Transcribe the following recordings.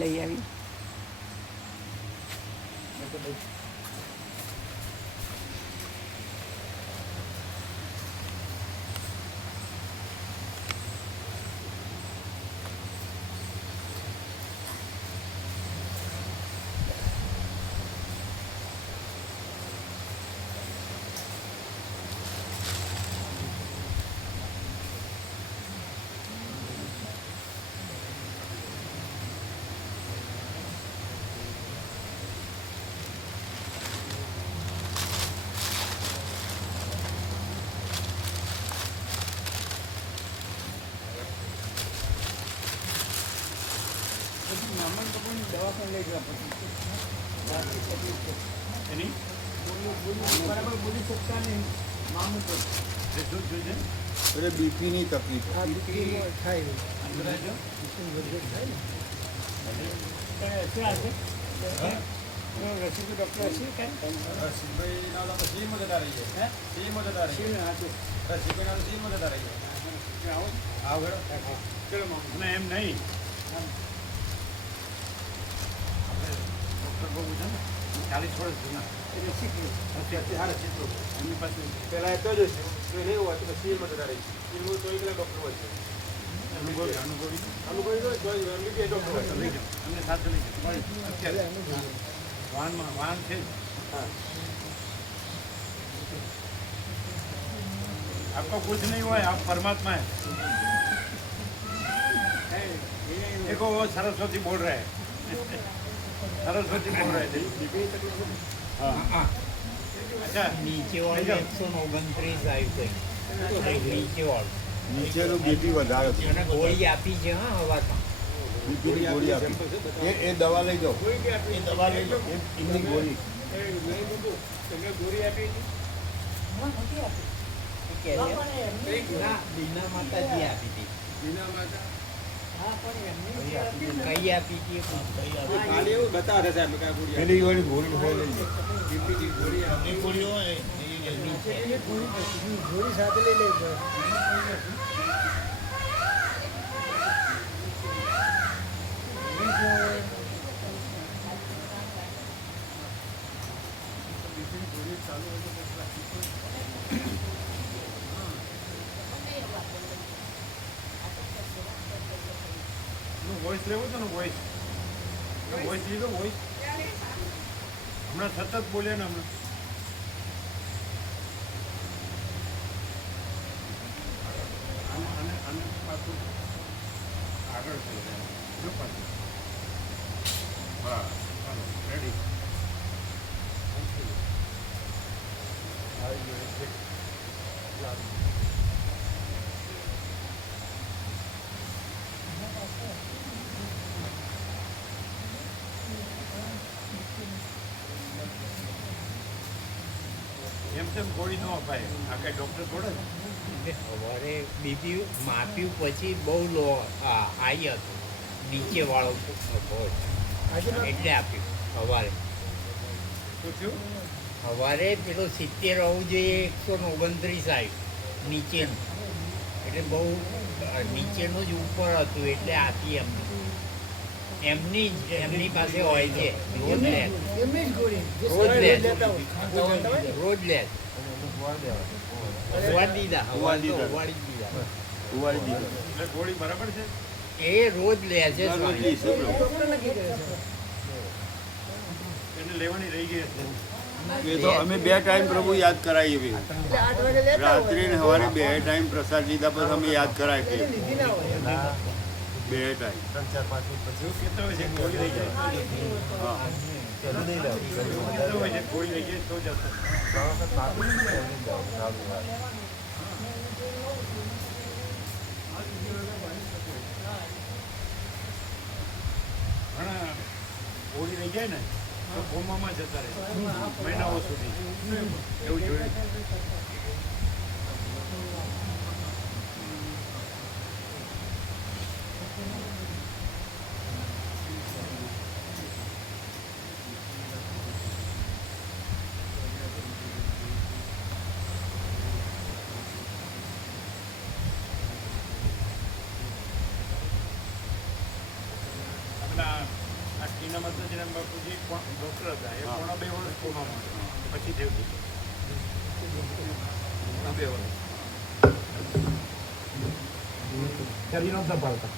લઈ આવી. દવાખાને લઈ જવા પડશે. બરાબર બોલી શકતા નહીં. મામું પડશે. અરે બીપીની તકલીફ થાય થાય ને રસીદ ડૉક્ટર હશે એમ નહીં બહુ છે ને 40 વર્ષ જૂના એટલે શીખી હારે ચિત્રો એમની પાસે પહેલાં એક જ હશે નહીં હોય તો સીએમાં જતા રહી સીએમાં તો એકલા ડૉક્ટર હોય છે અનુભવી હોય ડૉક્ટર હોય અમને સાથે લઈ જાઓ અત્યારે વાહન છે હા आपको कुछ नहीं हुआ है आप परमात्मा है देखो वो सरस्वती बोल रहे हैं सरस्वती बोल रहे थे हाँ अच्छा नीचे वाले 129 આવ્યું છે નીચે વાળું નીચેનું બીપી વધારે છે અને ગોળી આપી છે હા હવામાં બીપીની ગોળી આપી એ દવા લઈ જાઓ એ દવા લઈ લો એમની ગોળી ગોળી આપી બીના માતાજી આપી હતી બીના માતા કઈ આપી હતી ખાલી એવું બતાવે સાહેબ કે ગોળી પેલી ગોળી ગોળી હોય લઈ લો બીપીની ગોળી એ ગોળી હોય ગોળી સાથે લઈ લે વોઇસ લેવો છે ને વોઇસ લીધો વોઇસ હમણાં સતત બોલ્યા ને હમણાં આગળ હા રેડી એમ તેમ ગોળી ન અપાય આ કઈ ડૉક્ટર થોડા સવારે બીપી માપ્યું પછી બહુ લો હાઈ હતું નીચે વાળો એટલે આપ્યું સવારે શું થયું સવારે પેલો 70 હોવું જોઈએ 129 આવ્યું નીચેનું એટલે બહુ નીચેનું જ ઉપર હતું એટલે આપી એમની પાસે હોય છે રોજ લે રોજ લે ઉવાડી દીધા એટલે ગોળી બરાબર છે એ રોજ લે છે એને લેવાની રહી ગઈ હશે એ તો અમે 2 ટાઈમ પ્રભુ યાદ કરાવી રાત્રે ને સવારે 2 ટાઈમ પ્રસાદ લીધા પછી અમે યાદ કરાવી 2 ટાઈમ 3-4-5 પછી કેટલા હોય છે ગોળી રહી જાય હા કેટલા હોય છે ગોળી રહી જાય તો જશે ઘણા ગોળી રહી જાય ને તો કોમામાં જતા રહે મહિનાઓ સુધી એવું જોયું પેલા આ ટીનામાં તો જેના બાપુજી ડૉક્ટર હતા એ પોણા 2 વર્ષ કોમામાં હતા. પછી થયું હતું પોણા 2 વર્ષ શરીર નહોતા પાડતા.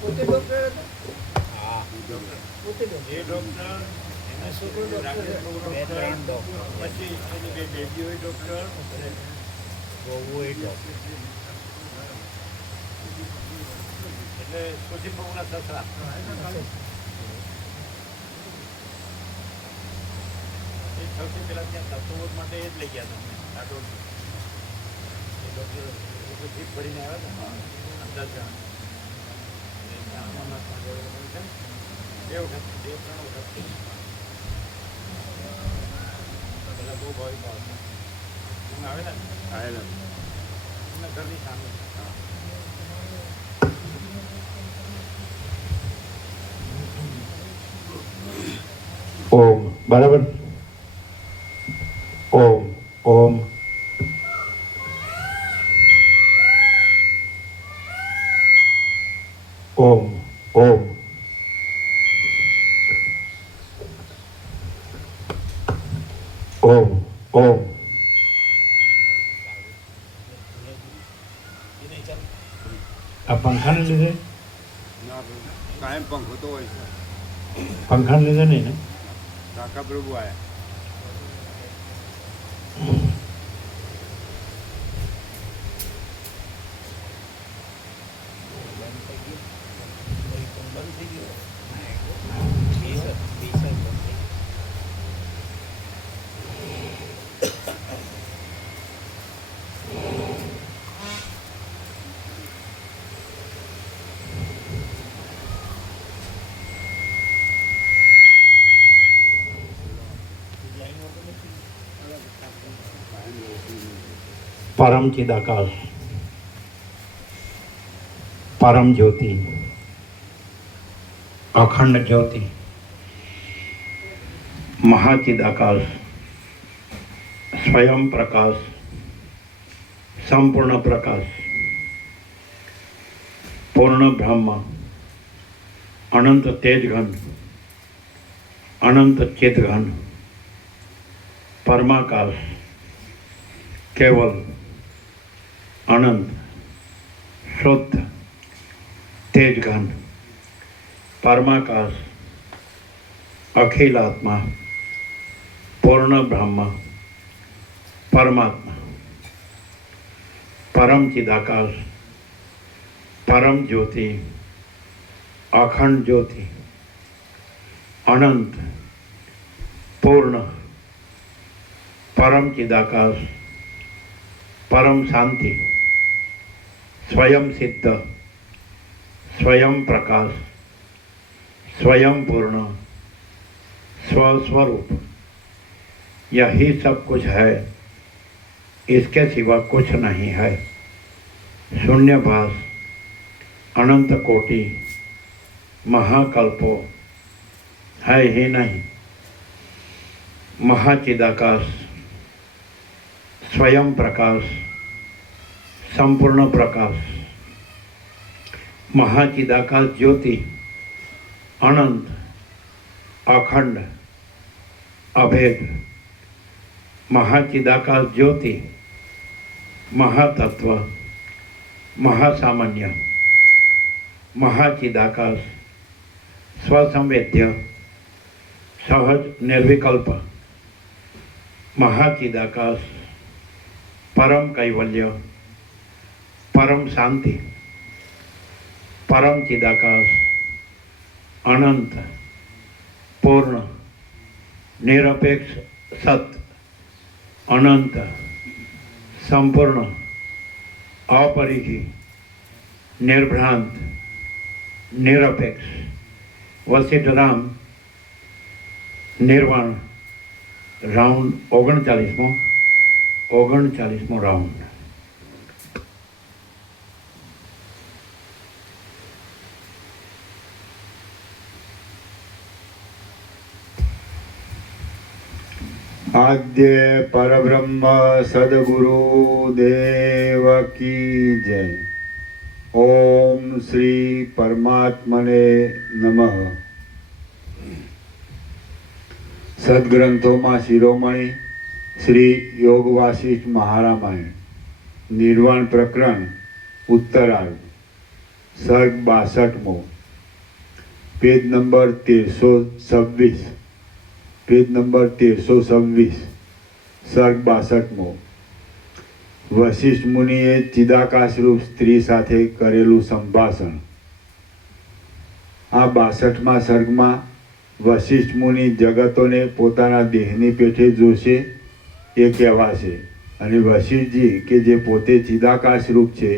પોતે ડૉક્ટર હતા હા પોતે ડૉક્ટર એ ડૉક્ટર એના છોકરો ડૉક્ટર. બે ત્રણ ડૉક્ટર પછી એની 2 બેબીઓ ડૉક્ટર. બહુ એ ડૉક્ટર એટલે સુશીલ બાબુના સસરા એ સૌથી પહેલાં ત્યાં તત્વબોધ માટે એ જ લઈ ગયા હતા રાઠોડ. એ ડૉક્ટર જીપ ભરીને આવ્યા હતા 10 જણા. એ ત્યાં અમરનાથમાં જોડે છે 2 વખત 2-3 વખત પેલા બહુ ભાવિક આવતા તમે આવેલા ને આવેલા એમના ઘરની સામે. ઓમ બરાબર ઓમ ઓમ ઓમ ઓમ ઓમ ઓમ આ પંખાને લીધે ના કાયમ પંખો તો હોય છે. પંખાને લીધે નહીં ને કાકા પ્રભુ આવ્યા. परम चिदाकाश परम ज्योति अखंड ज्योति महाचिदाकाश स्वयं प्रकाश संपूर्ण प्रकाश पूर्ण ब्रह्म अनंत तेज घन अनंत चित घन परमाकाश केवल अनंत शुद्ध तेज घन परमाकाश अखिलात्मा पूर्ण ब्रह्म परमात्मा परम चिदाकाश परम ज्योति अखंड ज्योति अनंत पूर्ण परम चिदाकाश परम शांति स्वयं सिद्ध स्वयं प्रकाश स्वयं पूर्ण स्वस्वरूप यही सब कुछ है, इसके सिवा कुछ नहीं है। शून्यभास अनंत कोटि महाकल्पो है ही नहीं। महाचिदाकाश स्वयं प्रकाश संपूर्ण प्रकाश महाचिदाकाश ज्योति अनंत अखंड अभेद महाचिदाकाश ज्योति महातत्व महासामान्य महाचिदाकाश स्वसंवेद्य सहज निर्विकल्प महाचिदाकाश परम कैवल्य परम शांति परम चिदाकाश अनंत पूर्ण निरपेक्ष सत अनंत संपूर्ण अपरिघी निर्भ्रांत निरपेक्ष वसिष्ठराम निर्वाण राउंड 39मो राउंड। આદ્ય પરબ્રહ્મ સદગુરુ દેવ કી જય. ઓમ શ્રી પરમાત્મને નમઃ. સદગ્રંથોમાં શિરોમણી શ્રી યોગ વાસિષ્ઠ મહારામાયણ નિર્વાણ પ્રકરણ ઉત્તરાર્ધ સર્ગ 62મો પેજ નંબર 1326 પેજ નંબર 1326 સર્ગ 62મો. વશિષ્ઠ મુનિએ ચિદાકાશરૂપ સ્ત્રી સાથે કરેલું સંભાષણ. આ 62મા સર્ગમાં વશિષ્ઠ મુનિ જગતોને પોતાના દેહની પેઠે જોશે એ કહેવાશે, અને વશિષ્ઠજી કે જે પોતે ચિદાકાશરૂપ છે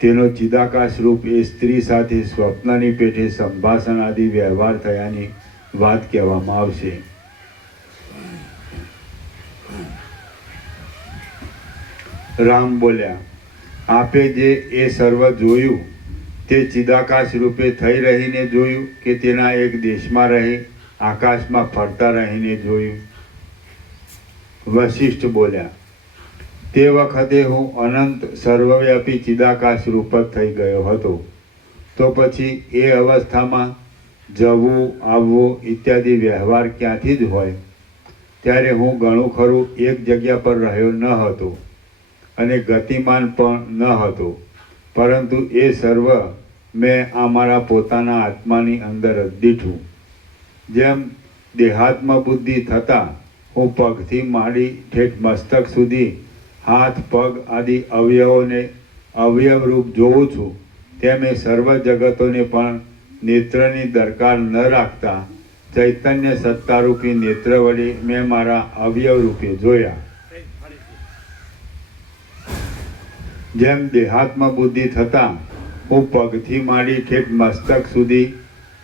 તેનો ચિદાકાશરૂપ એ સ્ત્રી સાથે સ્વપ્નની પેઠે સંભાષણ આદિ વ્યવહાર થયાની વાત કહેવામાં આવશે. રામ બોલ્યા, આપે જે એ સર્વ જોયું તે ચિદાકાશ રૂપે થઈ રહીને જોયું કે તેના એક દેશમાં રહી આકાશમાં ફરતા રહીને જોયું? વશિષ્ઠ બોલ્યા, તે વખતે હું અનંત સર્વવ્યાપી ચિદાકાશ રૂપ જ થઈ ગયો હતો. તો પછી એ અવસ્થામાં જવું આવવું ઇત્યાદિ વ્યવહાર ક્યાંથી જ હોય? ત્યારે હું ઘણું ખરું એક જગ્યા પર રહ્યો ન હતો અને ગતિમાન પણ ન હતો, પરંતુ એ સર્વ મેં આ મારા પોતાના આત્માની અંદર જ દીઠું. જેમ દેહાત્મ બુદ્ધિ થતાં હું પગથી માંડી ઠેઠ મસ્તક સુધી હાથ પગ આદિ અવયવોને અવયવરૂપ જોઉં છું, તેમ એ સર્વ જગતોને પણ નેત્રની દરકાર ન રાખતા ચૈતન્ય સત્તારૂપી નેત્ર વડે મેં મારા અવયવ રૂપે જોયા. જેમ દેહાત્મ બુદ્ધિ થતાં હું પગથી માંડી ઠેઠ મસ્તક સુધી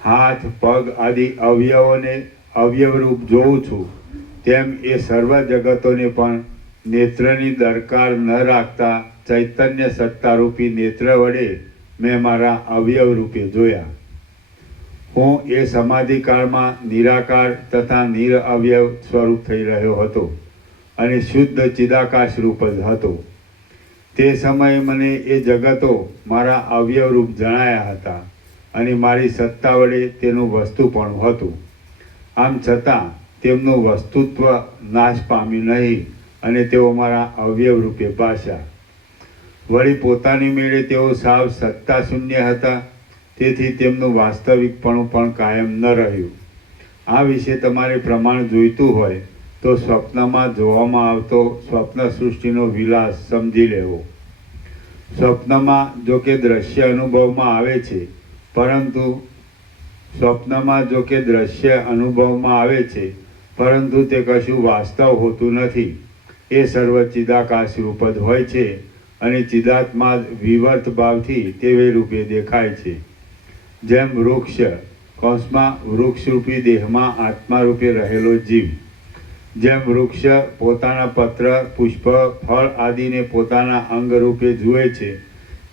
હાથ પગ આદિ અવયવોને અવયવરૂપ જોઉં છું, તેમ એ સર્વ જગતોને પણ નેત્રની દરકાર ન રાખતા ચૈતન્ય સત્તારૂપી નેત્ર વડે મેં મારા અવયવ રૂપે જોયા. હું એ સમાધિકાળમાં નિરાકાર તથા નિરઅવયવ સ્વરૂપ થઈ રહ્યો હતો અને શુદ્ધ ચિદાકાશ રૂપ જ હતો. તે સમયે મને એ જગતો મારા અવયવરૂપ જણાયા હતા અને મારી સત્તા વડે તેનું વસ્તુપણું હતું. આમ છતાં તેમનું વસ્તુત્વ નાશ પામ્યું નહીં અને તેઓ મારા અવયવ રૂપે ભાસ્યા. વળી પોતાની મેળે તેઓ સાવ સત્તા શૂન્ય હતા, તેથી તેમનું વાસ્તવિકપણું પણ કાયમ ન રહ્યું. આ વિશે તમારે પ્રમાણ જોઈતું હોય તો સ્વપ્નમાં જોવામાં આવતો સ્વપ્ન સૃષ્ટિનો વિલાસ સમજી લેવો. સ્વપ્નમાં જો કે દ્રશ્ય અનુભવમાં આવે છે, પરંતુ તે કશું વાસ્તવ હોતું નથી. એ સર્વ ચિદાકાશ રૂપ જ હોય છે અને ચિદાત્મા જ વિવર્ત ભાવથી તે રૂપે દેખાય છે. જેમ વૃક્ષરૂપી દેહમાં આત્મા રૂપે રહેલો જીવ, જેમ વૃક્ષ પોતાના પત્ર પુષ્પ ફળ આદિને પોતાના અંગ રૂપે જુએ છે,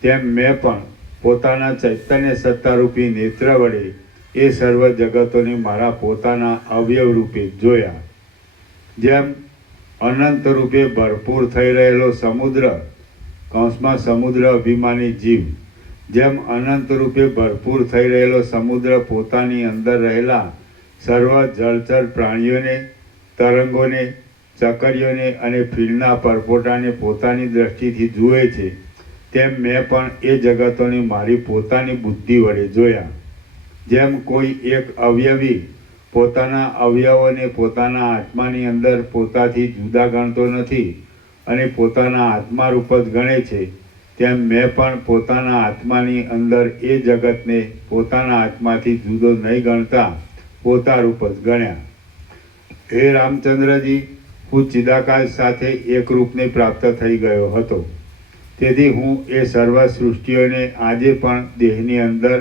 તેમ મેં પણ પોતાના ચૈતન્ય સત્તારૂપી નેત્ર વડે એ સર્વ જગતોને મારા પોતાના અવયવ રૂપે જોયા. જેમ અનંત રૂપે ભરપૂર થઈ રહેલો સમુદ્ર અભિમાની જીવ, જેમ અનંત રૂપે ભરપૂર થઈ રહેલો સમુદ્ર પોતાની અંદર રહેલા સર્વ જળચર પ્રાણીઓને, તરંગોને, ચકરીઓને અને ફીલના પરપોટાને પોતાની દ્રષ્ટિથી જુએ છે, તેમ મેં પણ એ જગતોને મારી પોતાની બુદ્ધિ વડે જોયા. જેમ કોઈ એક અવયવી પોતાના અવયવોને પોતાના આત્માની અંદર પોતાથી જુદા ગણતો નથી અને પોતાના આત્મા રૂપ જ ગણે છે, તેમ મેં પણ પોતાના આત્માની અંદર એ જગતને પોતાના આત્માથી જુદો નહીં ગણતા પોતા રૂપ જ ગણ્યા. હે રામચંદ્રજી, હું ચિદાકાશ સાથે એક રૂપને પ્રાપ્ત થઈ ગયો હતો. તેથી હું એ સર્વ સૃષ્ટિઓને આજે પણ દેહની અંદર,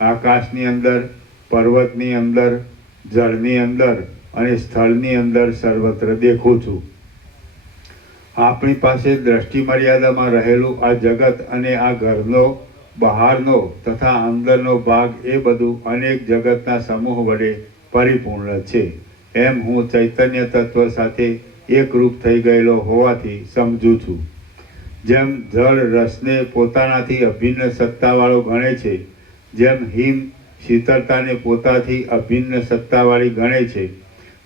આકાશની અંદર, પર્વતની અંદર, જળની અંદર અને સ્થળની અંદર સર્વત્ર દેખું છું. આપણી પાસે દ્રષ્ટિ મર્યાદામાં રહેલું આ જગત અને આ ઘરનો, બહારનો તથા અંદરનો ભાગ એ બધું અનેક જગતના સમૂહ વડે પરિપૂર્ણ છે એમ હું ચૈતન્ય તત્વ સાથે એકરૂપ થઈ ગયેલો હોવાથી સમજું છું. જેમ જળ રસને પોતાનાથી અભિન્ન સત્તાવાળો ગણે છે, જેમ હિમ શીતળતાને પોતાથી અભિન્ન સત્તાવાળી ગણે છે,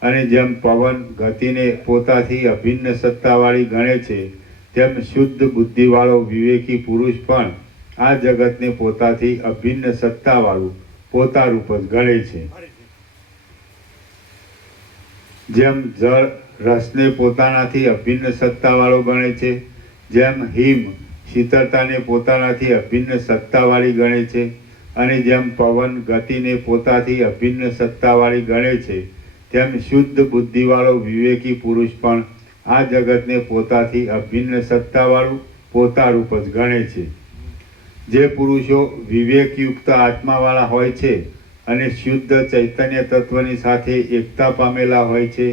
અને જેમ પવન ગતિને પોતાથી અભિન્ન સત્તાવાળી ગણે છે, તેમ શુદ્ધ બુદ્ધિવાળો વિવેકી પુરુષ પણ આ જગતને પોતાથી અભિન્ન સત્તાવાળું પોતારૂપ જ ગણે છે. જેમ જળ રસને પોતાનાથી અભિન્ન સત્તાવાળો ગણે છે, જેમ હિમ શીતળતાને પોતાનાથી અભિન્ન સત્તાવાળી ગણે છે, અને જેમ પવન ગતિને પોતાથી અભિન્ન સત્તાવાળી ગણે છે, તેમ શુદ્ધ બુદ્ધિવાળો વિવેકી પુરુષ પણ આ જગતને પોતાથી અભિન્ન સત્તાવાળું પોતારૂપ જ ગણે છે. જે પુરુષો વિવેકયુક્ત આત્માવાળા હોય છે અને શુદ્ધ ચૈતન્ય તત્વની સાથે એકતા પામેલા હોય છે,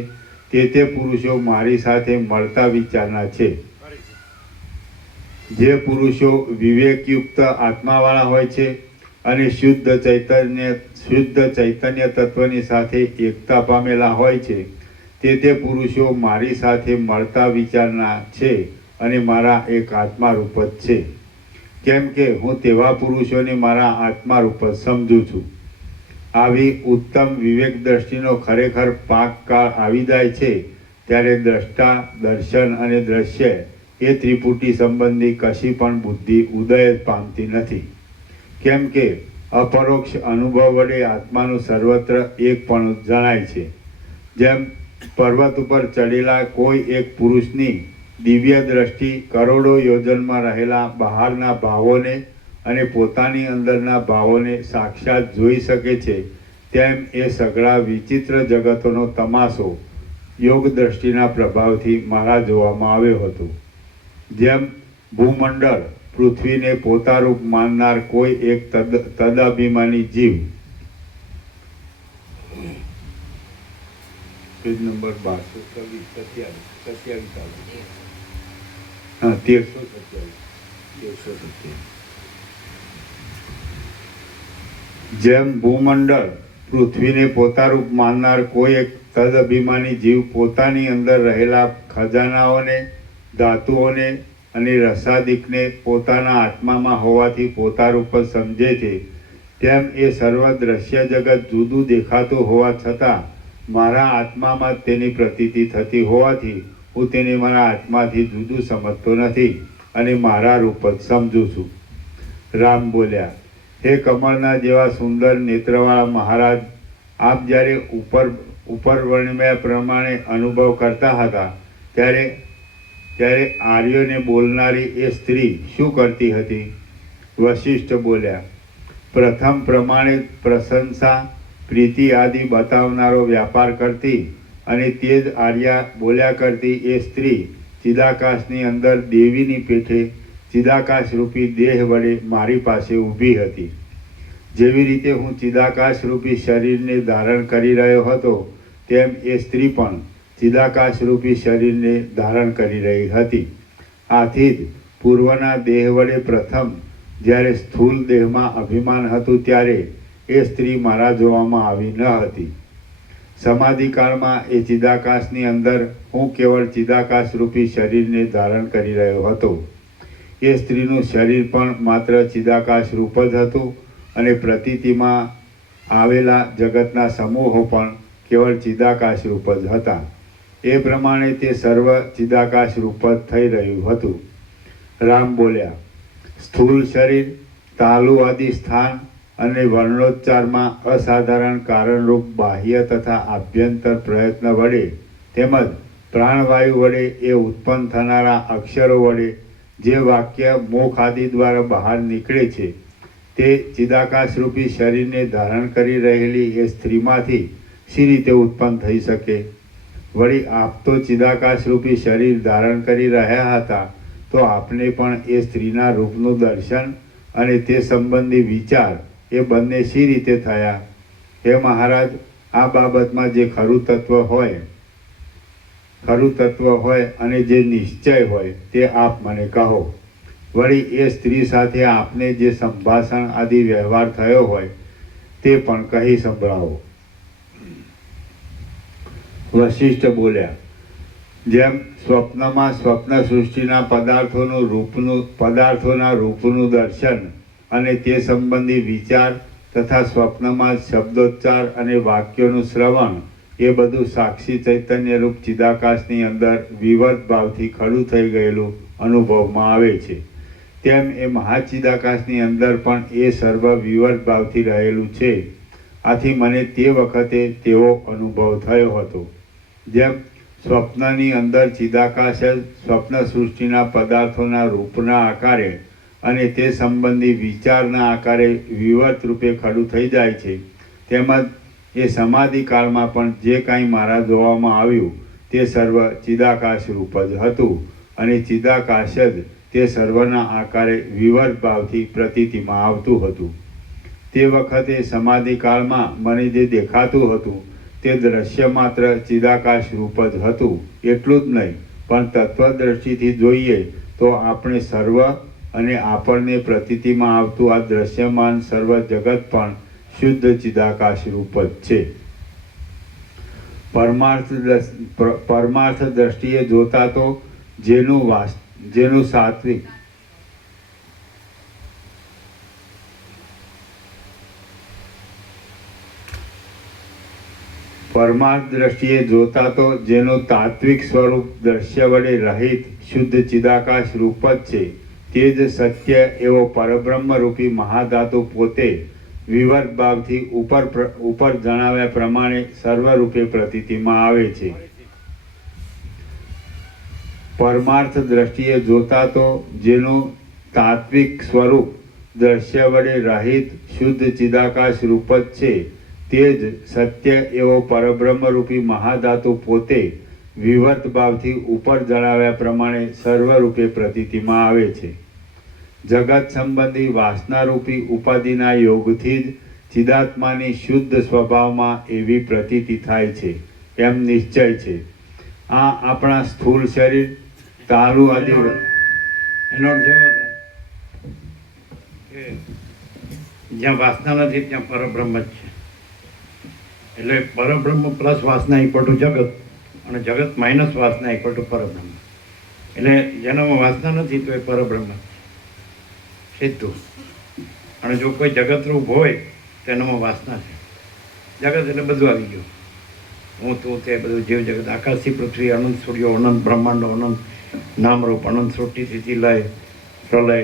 તે પુરુષો મારી સાથે મળતા વિચારના છે. જે પુરુષો વિવેકયુક્ત આત્માવાળા હોય છે અને શુદ્ધ ચૈતન્ય તત્વની સાથે એકતા પામેલા હોય છે, તે પુરુષો મારી સાથે મળતા વિચારના છે અને મારા એક આત્મારૂપ જ છે. કેમ કે હું તેવા પુરુષોને મારા આત્મારૂપ જ સમજું છું. આવી ઉત્તમ વિવેક દ્રષ્ટિનો ખરેખર પાકકાળ આવી જાય છે ત્યારે દ્રષ્ટા, દર્શન અને દ્રશ્ય એ ત્રિપુટી સંબંધી કશી પણ બુદ્ધિ ઉદય જ પામતી નથી. કેમ કે અપરોક્ષ અનુભવ વડે આત્માનું સર્વત્ર એકપણું જણાય છે. જેમ પર્વત ઉપર ચડેલા કોઈ એક પુરુષની દિવ્ય દ્રષ્ટિ કરોડો યોજનમાં રહેલા બહારના ભાવોને અને પોતાની અંદરના ભાવોને સાક્ષાત જોઈ શકે છે, તેમ એ સઘળા વિચિત્ર જગતોનો તમાશો યોગ દ્રષ્ટિના પ્રભાવથી મારા જોવામાં આવ્યો હતો. જેમ ભૂમંડળ પૃથ્વીને પોતારૂપ માનનાર કોઈ એક તદાભિમાની જીવ, પેજ નંબર 1327. જેમ ભૂમંડળ પૃથ્વીને પોતારૂપ માનનાર કોઈ એક તદઅભિમાની જીવ પોતાની અંદર રહેલા ખજાનાઓને, ધાતુઓને અને રસાદિકને પોતાના આત્મામાં હોવાથી પોતારૂપ જ સમજે છે, તેમ એ સર્વ દ્રશ્ય જગત જુદું દેખાતું હોવા છતાં મારા આત્મામાં જ તેની પ્રતીતિ થતી હોવાથી હું તેને મારા આત્માથી જુદું સમજતો નથી અને મારા રૂપ જ સમજું છું. રામ બોલ્યા, હે કમળના જેવા સુંદર નેત્રવાળા મહારાજ, આપ જ્યારે ઉપર વર્ણવ્યા પ્રમાણે અનુભવ કરતા હતા ત્યારે આર્યોને બોલનારી એ સ્ત્રી શું કરતી હતી? વશિષ્ઠ બોલ્યા, પ્રથમ પ્રમાણે પ્રશંસા, પ્રીતિ આદિ બતાવનારો વ્યાપાર કરતી અને તે જ આર્યા બોલ્યા કરતી એ સ્ત્રી ચિદાકાશની અંદર દેવીની પેઠે ચિદાકાશ રૂપી દેહ વડે મારી પાસે ઊભી હતી. જેવી રીતે હું ચિદાકાશ રૂપી શરીરને ધારણ કરી રહ્યો હતો, તેમ એ સ્ત્રી પણ ચિદાકાશ રૂપી શરીરને ધારણ કરી રહી હતી. આથી જ પૂર્વના દેહ વડે પ્રથમ જ્યારે સ્થૂલ દેહમાં અભિમાન હતું ત્યારે એ સ્ત્રી મારા જોવામાં આવી ન હતી. સમાધિકાળમાં એ ચિદાકાશની અંદર હું કેવળ ચિદાકાશ રૂપી શરીરને ધારણ કરી રહ્યો હતો. એ સ્ત્રીનું શરીર પણ માત્ર ચિદાકાશ રૂપ જ હતું અને પ્રતીતિમાં આવેલા જગતના સમૂહો પણ કેવળ ચિદાકાશ રૂપ જ હતા. એ પ્રમાણે તે સર્વ ચિદાકાશ રૂપ જ થઈ રહ્યું હતું. રામ બોલ્યા, સ્થૂળ શરીર, તાલુ આદિ સ્થાન અને વર્ણોચ્ચારમાં અસાધારણ કારણરૂપ બાહ્ય તથા આભ્યંતર પ્રયત્ન વડે તેમજ પ્રાણવાયુ વડે એ ઉત્પન્ન થનારા અક્ષરો વડે જે વાક્ય મુખ આદિ દ્વારા બહાર નીકળે છે, તે ચિદાકાશરૂપી શરીરને ધારણ કરી રહેલી એ સ્ત્રીમાંથી શી રીતે ઉત્પન્ન થઈ શકે? વળી આપ તો ચિદાકાશરૂપી શરીર ધારણ કરી રહ્યા હતા, તો આપને પણ એ સ્ત્રીના રૂપનું દર્શન અને તે સંબંધી વિચાર એ બંને શી રીતે થયા? હે મહારાજ, આ બાબતમાં જે ખરું તત્વ હોય અને જે નિશ્ચય હોય તે આપ મને કહો. વળી એ સ્ત્રી સાથે આપને જે સંભાષણ આદિ વ્યવહાર થયો હોય તે પણ કહી સંભળાવો. વશિષ્ઠ બોલ્યા, જેમ સ્વપ્નમાં સ્વપ્ન સૃષ્ટિના પદાર્થોના રૂપનું દર્શન અને તે સંબંધી વિચાર તથા સ્વપ્નમાં શબ્દોચ્ચાર અને વાક્યોનું શ્રવણ એ બધું સાક્ષી ચૈતન્ય રૂપ ચિદાકાશની અંદર વિવર્ત ભાવથી ખડું થઈ ગયેલું અનુભવમાં આવે છે, તેમ એ મહાચિદાકાશની અંદર પણ એ સર્વ વિવર્ત ભાવથી રહેલું છે. આથી મને તે વખતે તેવો અનુભવ થયો હતો. જેમ સ્વપ્નની અંદર ચિદાકાશ જ સ્વપ્ન સૃષ્ટિના પદાર્થોના રૂપના આકારે અને તે સંબંધી વિચારના આકારે વિવર્ત રૂપે ખડું થઈ જાય છે, તેમજ એ સમાધિ કાળમાં પણ જે કાંઈ મારા જોવામાં આવ્યું તે સર્વ ચિદાકાશ રૂપ જ હતું અને ચિદાકાશ જ તે સર્વના આકારે વિવર્ત ભાવથી પ્રતીતિમાં આવતું હતું. તે વખતે સમાધિ કાળમાં મને જે દેખાતું હતું તે દ્રશ્ય માત્ર ચિદાકાશ રૂપ જ હતું. એટલું જ નહીં, પણ તત્વદ્રષ્ટિથી જોઈએ તો આપણે સર્વ અને આપણને પ્રતીતિમાં આવતું આ દ્રશ્યમાન સર્વ જગત પણ શુદ્ધ ચિદાકાશ રૂપ જ છે. પરમાર્થ દ્રષ્ટિએ જોતા તો જેનું સાત્વિક પરમાર્થ દ્રષ્ટિએ જોતા તો જેનું તાત્વિક સ્વરૂપ દ્રશ્ય વડે રહિત શુદ્ધ ચિદાકાશ રૂપ જ છે, તે જ સત્ય એવો પરબ્રહ્મ રૂપી મહાધાતુ પોતે વિવર્ત ભાવથી ઉપર જણાવ્યા પ્રમાણે સર્વરૂપે પ્રતીતિમાં આવે છે. પરમાર્થ દ્રષ્ટિએ જોતા તો જેનું તાત્વિક સ્વરૂપ દ્રશ્ય વડે રહિત શુદ્ધ ચિદાકાશ રૂપ જ છે, તે જ સત્ય એવો પરબ્રહ્મ રૂપી મહાધાતુ પોતે વિવર્ત ભાવથી ઉપર જણાવ્યા પ્રમાણે સર્વરૂપે પ્રતીતિમાં આવે છે. જગત સંબંધી વાસનારૂપી ઉપાધિના યોગથી જ ચિદાત્માની શુદ્ધ સ્વભાવમાં એવી પ્રતીતિ થાય છે એમ નિશ્ચય છે. આ આપણા સ્થૂળ શરીર તાલુ આદિ એનો અર્થ એવો થાય કે જ્યાં વાસના નથી ત્યાં પરબ્રહ્મ જ છે. એટલે પરબ્રહ્મ પ્લસ વાસના ઇક્વલ ટુ જગત અને જગત માઇનસ વાસના ઇક્વલ ટુ પરબ્રહ્મ. એટલે જેનામાં વાસના નથી તો એ પરબ્રહ્મ સીધું. અને જો કોઈ જગતરૂપ હોય તો એનામાં વાસના છે. જગત એટલે બધું આવી ગયું, હું તું તે બધું જીવ જગત, આકાશથી પૃથ્વી, અનંત સૂર્યો, અનંત બ્રહ્માંડો, અનંત નામરૂપ, અનંત સૃષ્ટિ, સ્થિતિ, લય, પ્રલય,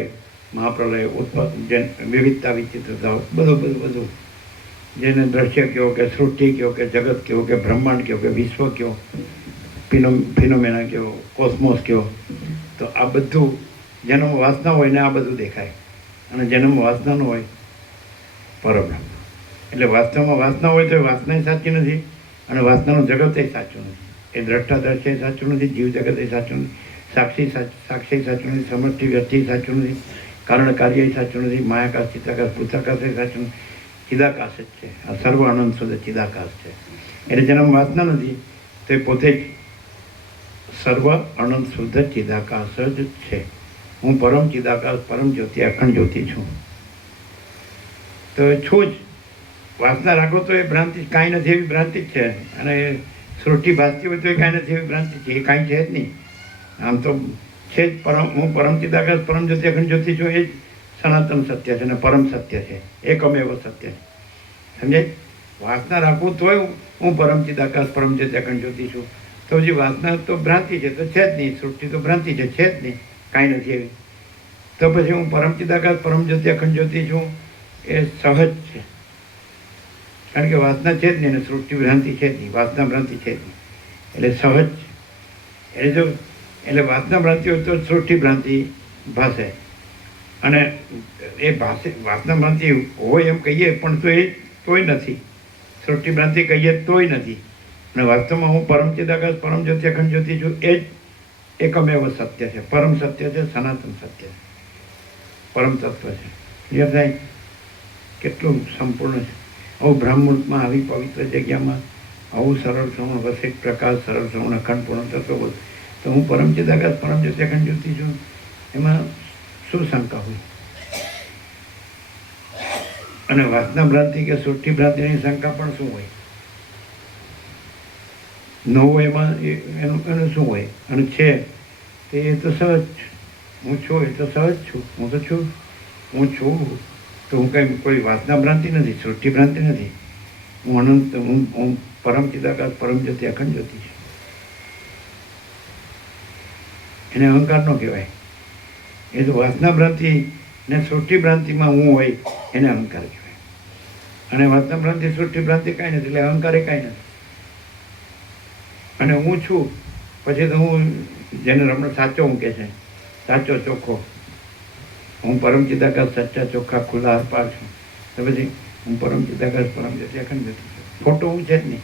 મહાપ્રલય, ઉત્પત્તિ, વિવિધતા, વિચિત્રતા, બધું જેને દ્રશ્ય કહો કે સૃષ્ટિ કહો કે જગત કહો કે બ્રહ્માંડ કહો કે વિશ્વ કહો, ફિનોમેના કહો, કોસ્મોસ કહો, તો આ બધું જેનામાં વાસના હોય ને આ બધું દેખાય. અને જેનામાં વાસના ન હોય પરબ્રહ્મ. એટલે વાસ્તવમાં વાસના હોય તો વાસના સાચી નથી અને વાસનાનું જગત એ સાચું નથી. એ દ્રષ્ટા દ્રશ્ય સાચું નથી, જીવ જગત એ સાચું નથી, સાક્ષી સાચું નથી, સમષ્ટિ વ્યક્તિ સાચું નથી, કારણ કાર્ય સાચું નથી, માયાકાશ, ચિત્તાકાશ, પૃથાકાશ એ સાચું નથી. ચિદાકાશ જ છે. આ સર્વ આનંદ શુદ્ધ ચિદાકાશ છે. એટલે જેનામાં વાસના નથી તો એ પોતે જ સર્વ અનંત શુદ્ધ ચિદાકાશ જ છે. હું પરમ ચિદાકાશ, પરમ જ્યોતિ, અખંડ જ્યોતિ છું. તો એ છું જ. વાસના રાખો તો એ ભ્રાંતિ, કાંઈ નથી એવી ભ્રાંતિ જ છે. અને સૃષ્ટિ ભાસતી હોય તો એ કાંઈ નથી એવી ભ્રાંતિ છે. એ કાંઈ છે જ નહીં. આમ તો છે જ હું પરમ ચિદાકાશ, પરમ જ્યોતિ, અખંડ જ્યોતિ છું. એ જ સનાતન સત્ય છે અને પરમ સત્ય છે, એકમેવ સત્ય છે. સમજાય? વાસના રાખું તોય હું પરમ ચિદાકાશ, પરમ જ્યોતિ, અખંડ જ્યોતિ છું. તો જે વાસના તો ભ્રાંતિ છે, તો છે જ નહીં. સૃષ્ટિ તો ભ્રાંતિ છે, છે જ નહીં, કાંઈ નથી એવી. તો પછી હું પરમ ચિદાકાશ, પરમ જ્યોતિ, અખંડ જ્યોતિ છું એ સહજ છે. કારણ કે વાસના છે જ નહીં અને સૃષ્ટિ ભ્રાંતિ છે જ નહીં, વાસના ભ્રાંતિ છે જ નહીં. એટલે સહજ છે. એટલે વાસના ભ્રાંતિ હોય તો સૃષ્ટિ ભ્રાંતિ ભાષે. અને એ વાસના ભ્રાંતિ હોય એમ કહીએ પણ તો એ તોય નથી. સૃષ્ટિ ભ્રાંતિ કહીએ તોય નથી. અને વાસ્તવમાં હું પરમ ચિદાકાશ, પરમ જ્યોતિ, અખંડ જ્યોતિ છું. એ જ એકમેવ સત્ય છે, પરમ સત્ય છે, સનાતન સત્ય છે, પરમ તત્વ છે. એ થાય કેટલું સંપૂર્ણ છે. આવું બ્રહ્મરૂપમાં આવી પવિત્ર જગ્યામાં આવું સરળ શ્રવણ, વસિત પ્રકાશ, સરળ શ્રવણ, અખંડ પૂર્ણ તત્વ બોલ તો હું પરમ ચિદાકાશ, પરમ જ્યોતિ, અખંડ જ્યોતિ છું. એમાં શું શંકા હોય? અને વાસના ભ્રાંતિ કે સૃષ્ટિ ભ્રાંતિની શંકા પણ શું હોય? ન હોય એમાં એનું શું હોય? અને છે તે એ તો સહજ છે. હું છું એ તો સહજ છું. હું તો છું. હું છું તો હું કંઈ કોઈ વાસના ભ્રાંતિ નથી, સૃષ્ટિ ભ્રાંતિ નથી. હું અનંત, હું પરમ ચિદાકાશ, પરમ જ્યોતિ, અખંડ જ્યોતિ છું. એને અહંકાર ન કહેવાય. એ તો વાસના ભ્રાંતિ ને સૃષ્ટિ ભ્રાંતિમાં હું હોય એને અહંકાર કહેવાય. અને વાસના ભ્રાંતિ, સૃષ્ટિ ભ્રાંતિ કાંઈ નથી, એટલે અહંકાર એ કાંઈ નથી. અને હું છું પછી તો હું, જેને રમણ સાચો હું કહે છે, સાચો ચોખ્ખો, હું પરમ ચિદાકાશ, સચ્ચા ચોખ્ખા ખુલ્લા હરપાર છું. તો પછી હું પરમ ચિદાકાશ, પરમ જ્યોતિ, અખંડ જ્યોતિ છું. ખોટું હું છે જ નહીં,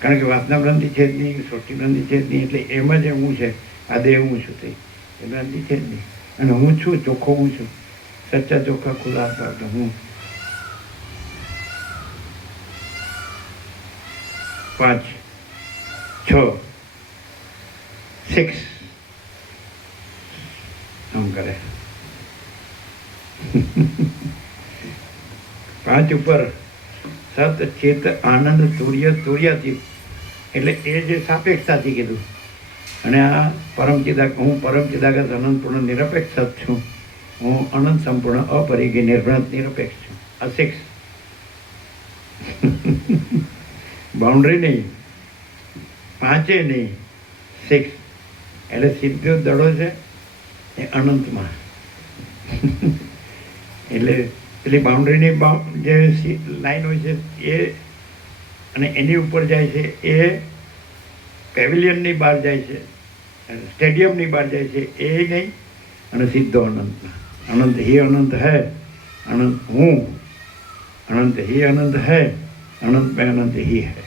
કારણ કે વાસના ભ્રાંતિ છે જ નહીં, સૃષ્ટિ ભ્રાંતિ છે જ નહીં. એટલે એમાં જે હું છે, આ દેહ હું છું, તે એ ભ્રાંતિ છે જ નહીં. અને હું છું, ચોખ્ખો હું છું, સચ્ચા ચોખ્ખા ખુલ્લા હરપાર તો હું. 5, 6, 6 આમ કરે. 5 ઉપર સત ચેત આનંદ તુર્ય તુર્યાતીત, એટલે એ જે સાપેક્ષતાથી કીધું. અને આ પરમ હું પરમ ચિદાકાશ અનંત પૂર્ણ નિરપેક્ષ સત છું. હું અનંત સંપૂર્ણ અપરિગી નિર્ભ્રાંત નિરપેક્ષ છું. આ 6 બાઉન્ડ્રી નહીં, 5 નહીં, 6. એટલે સીધો દડો છે એ અનંતમાં. એટલે પેલી બાઉન્ડ્રીની જે લાઈન હોય છે એ, અને એની ઉપર જાય છે એ પેવિલિયનની બહાર જાય છે, સ્ટેડિયમની બહાર જાય છે એ નહીં. અને સીધો અનંતમાં. અનંત હી અનંત હૈ, અનંત હું, અનંત હી અનંત હૈ, અનંત में अनंत ही है.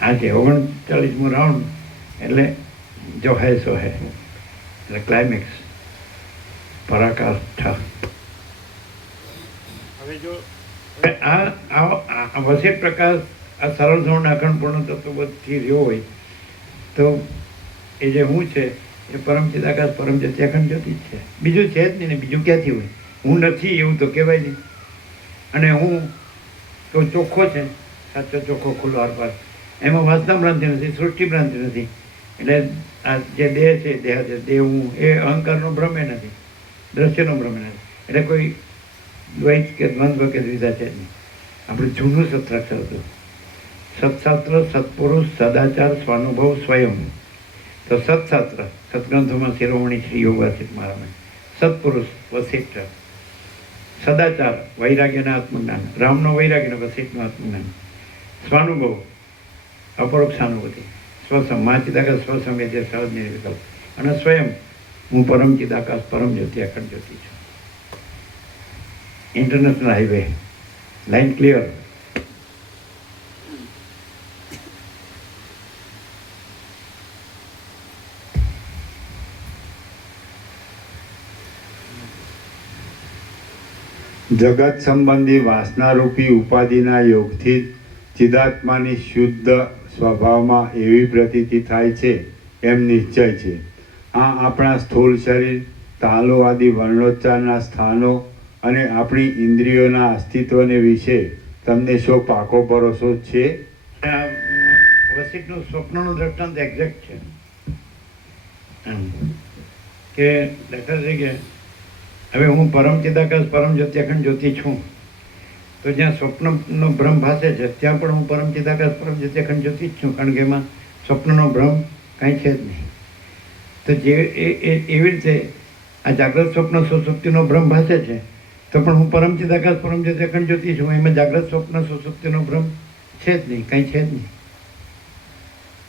આ છે 39મો રાઉન્ડ. એટલે જો હૈ સો હૈ, એટલે ક્લાઇમેક્સ, પરાકાષ્ઠા. હવે જો આ વસિત પ્રકાશ આ સરળ ધોરણ અખંડ પૂર્ણ તત્વથી રહ્યો હોય તો એ જે હું છે એ પરમ ચિદાકાશ, પરમ જ્યોતિ, અખંડ જ્યોતિ જ છે. બીજું છે જ નહીં ને. બીજું ક્યાંથી હોય? હું નથી એવું તો કહેવાય નહીં. અને હું તો ચોખ્ખો છે, સાચો ચોખ્ખો ખુલ્લો હરપાર. એમાં વાસના ભ્રાંતિ નથી, સૃષ્ટિ ભ્રાંતિ નથી. એટલે આ જે દેહ છે, દેહ છે, દેહ હું, એ અહંકારનો ભ્રમે નથી, દ્રશ્યનો ભ્રમે નથી. એટલે કોઈ દ્વૈત કે દ્વંદ્વ કે દ્વિધા છે નહીં. આપણે જૂનું સત્રાક્ષર હતું, સત્શાસ્ત્ર, સત્પુરુષ, સદાચાર, સ્વાનુભવ, સ્વયં. તો સત્શાસ્ત્ર, સત્ગ્રંથોમાં શિરોમણી શ્રી યોગાસિત મહારાજ, સત્પુરુષ વસિષ્ઠ, સદાચાર વૈરાગ્યના આત્મજ્ઞાન, રામનો વૈરાગ્યનો, વસિષ્ઠનો આત્મજ્ઞાન, સ્વાનુભવ અપરોક્ષાનુભૂતિ, સ્વસમ મા ચિદાકાશ સ્વસમ એ જે સહજ નિર્વિકલ્પ. અને સ્વયં હું પરમ ચિદાકાશ, પરમ જ્યોતિ, અખંડ જ્યોતિ છું. International highway, line clear. જગત સંબંધી વાસનારૂપી ઉપાધિના યોગથી ચિદાત્માની શુદ્ધ સ્વભાવમાં એવી પ્રતીતિ થાય છે એમ નિશ્ચય છે. આ આપણા સ્થૂળ શરીર, તાલો આદિ વર્ણોચ્ચારના સ્થાનો અને આપણી ઇન્દ્રિયોના અસ્તિત્વને વિશે તમને શો પાકો ભરોસો છે? વસિષ્ઠનું સ્વપ્નનું દ્રષ્ટાંત એક્ઝેક્ટ છે. કે દાખલા તરીકે હવે હું પરમ ચિદાકાશ, પરમ જ્યોતિ, અખંડ જ્યોતિ છું. તો જ્યાં સ્વપ્નનો ભ્રમ ભાસે છે ત્યાં પણ હું પરમ ચિદાકાશ, પરમ જ્યોતિ, અખંડ જ્યોતિ જ છું. કારણ કે એમાં સ્વપ્નનો ભ્રમ કાંઈ છે જ નહીં. તો જે એવી રીતે આ જાગ્રત સ્વપ્ન સુષુપ્તિનો ભ્રમ ભાસે છે તો પણ હું પરમ ચિદાકાશ, પરમ જ્યોતિ, અખંડ જ્યોતિ છું. એમાં જાગ્રત સ્વપ્ન સુષુપ્તિનો ભ્રમ છે જ નહીં, કાંઈ છે જ નહીં.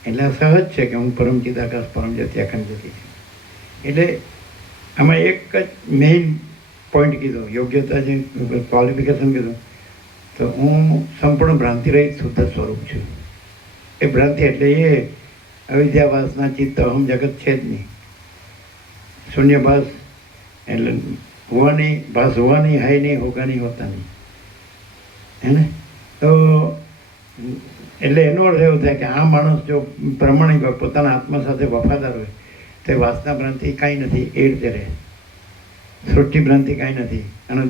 એટલે આ સહજ છે કે હું પરમ ચિદાકાશ, પરમ જ્યોતિ, અખંડ જ્યોતિ છું. એટલે આમાં એક જ મેઇન પોઈન્ટ કીધો, યોગ્યતા જે ક્વોલિફિકેશન કીધું, તો હું સંપૂર્ણ ભ્રાંતિ રહિત શુદ્ધ સ્વરૂપ છું. એ ભ્રાંતિ એટલે એ અવિદ્યા, વાસના, ચિત્ત, અહમ જગત છે જ નહીં. શૂન્યભાસ એટલે હોવાની, ભાસ હોવાની, હાય નહીં, હોગાની, હોતા નહીં. હે ને? તો એટલે એનો અર્થ એવો થાય કે આ માણસ જો પ્રમાણિક હોય, પોતાના આત્મા સાથે વફાદાર હોય, તો વાસના ભ્રાંતિ કાંઈ નથી, એ રીતે રહે. સૃષ્ટિ ભ્રાંતિ કાંઈ નથી. અને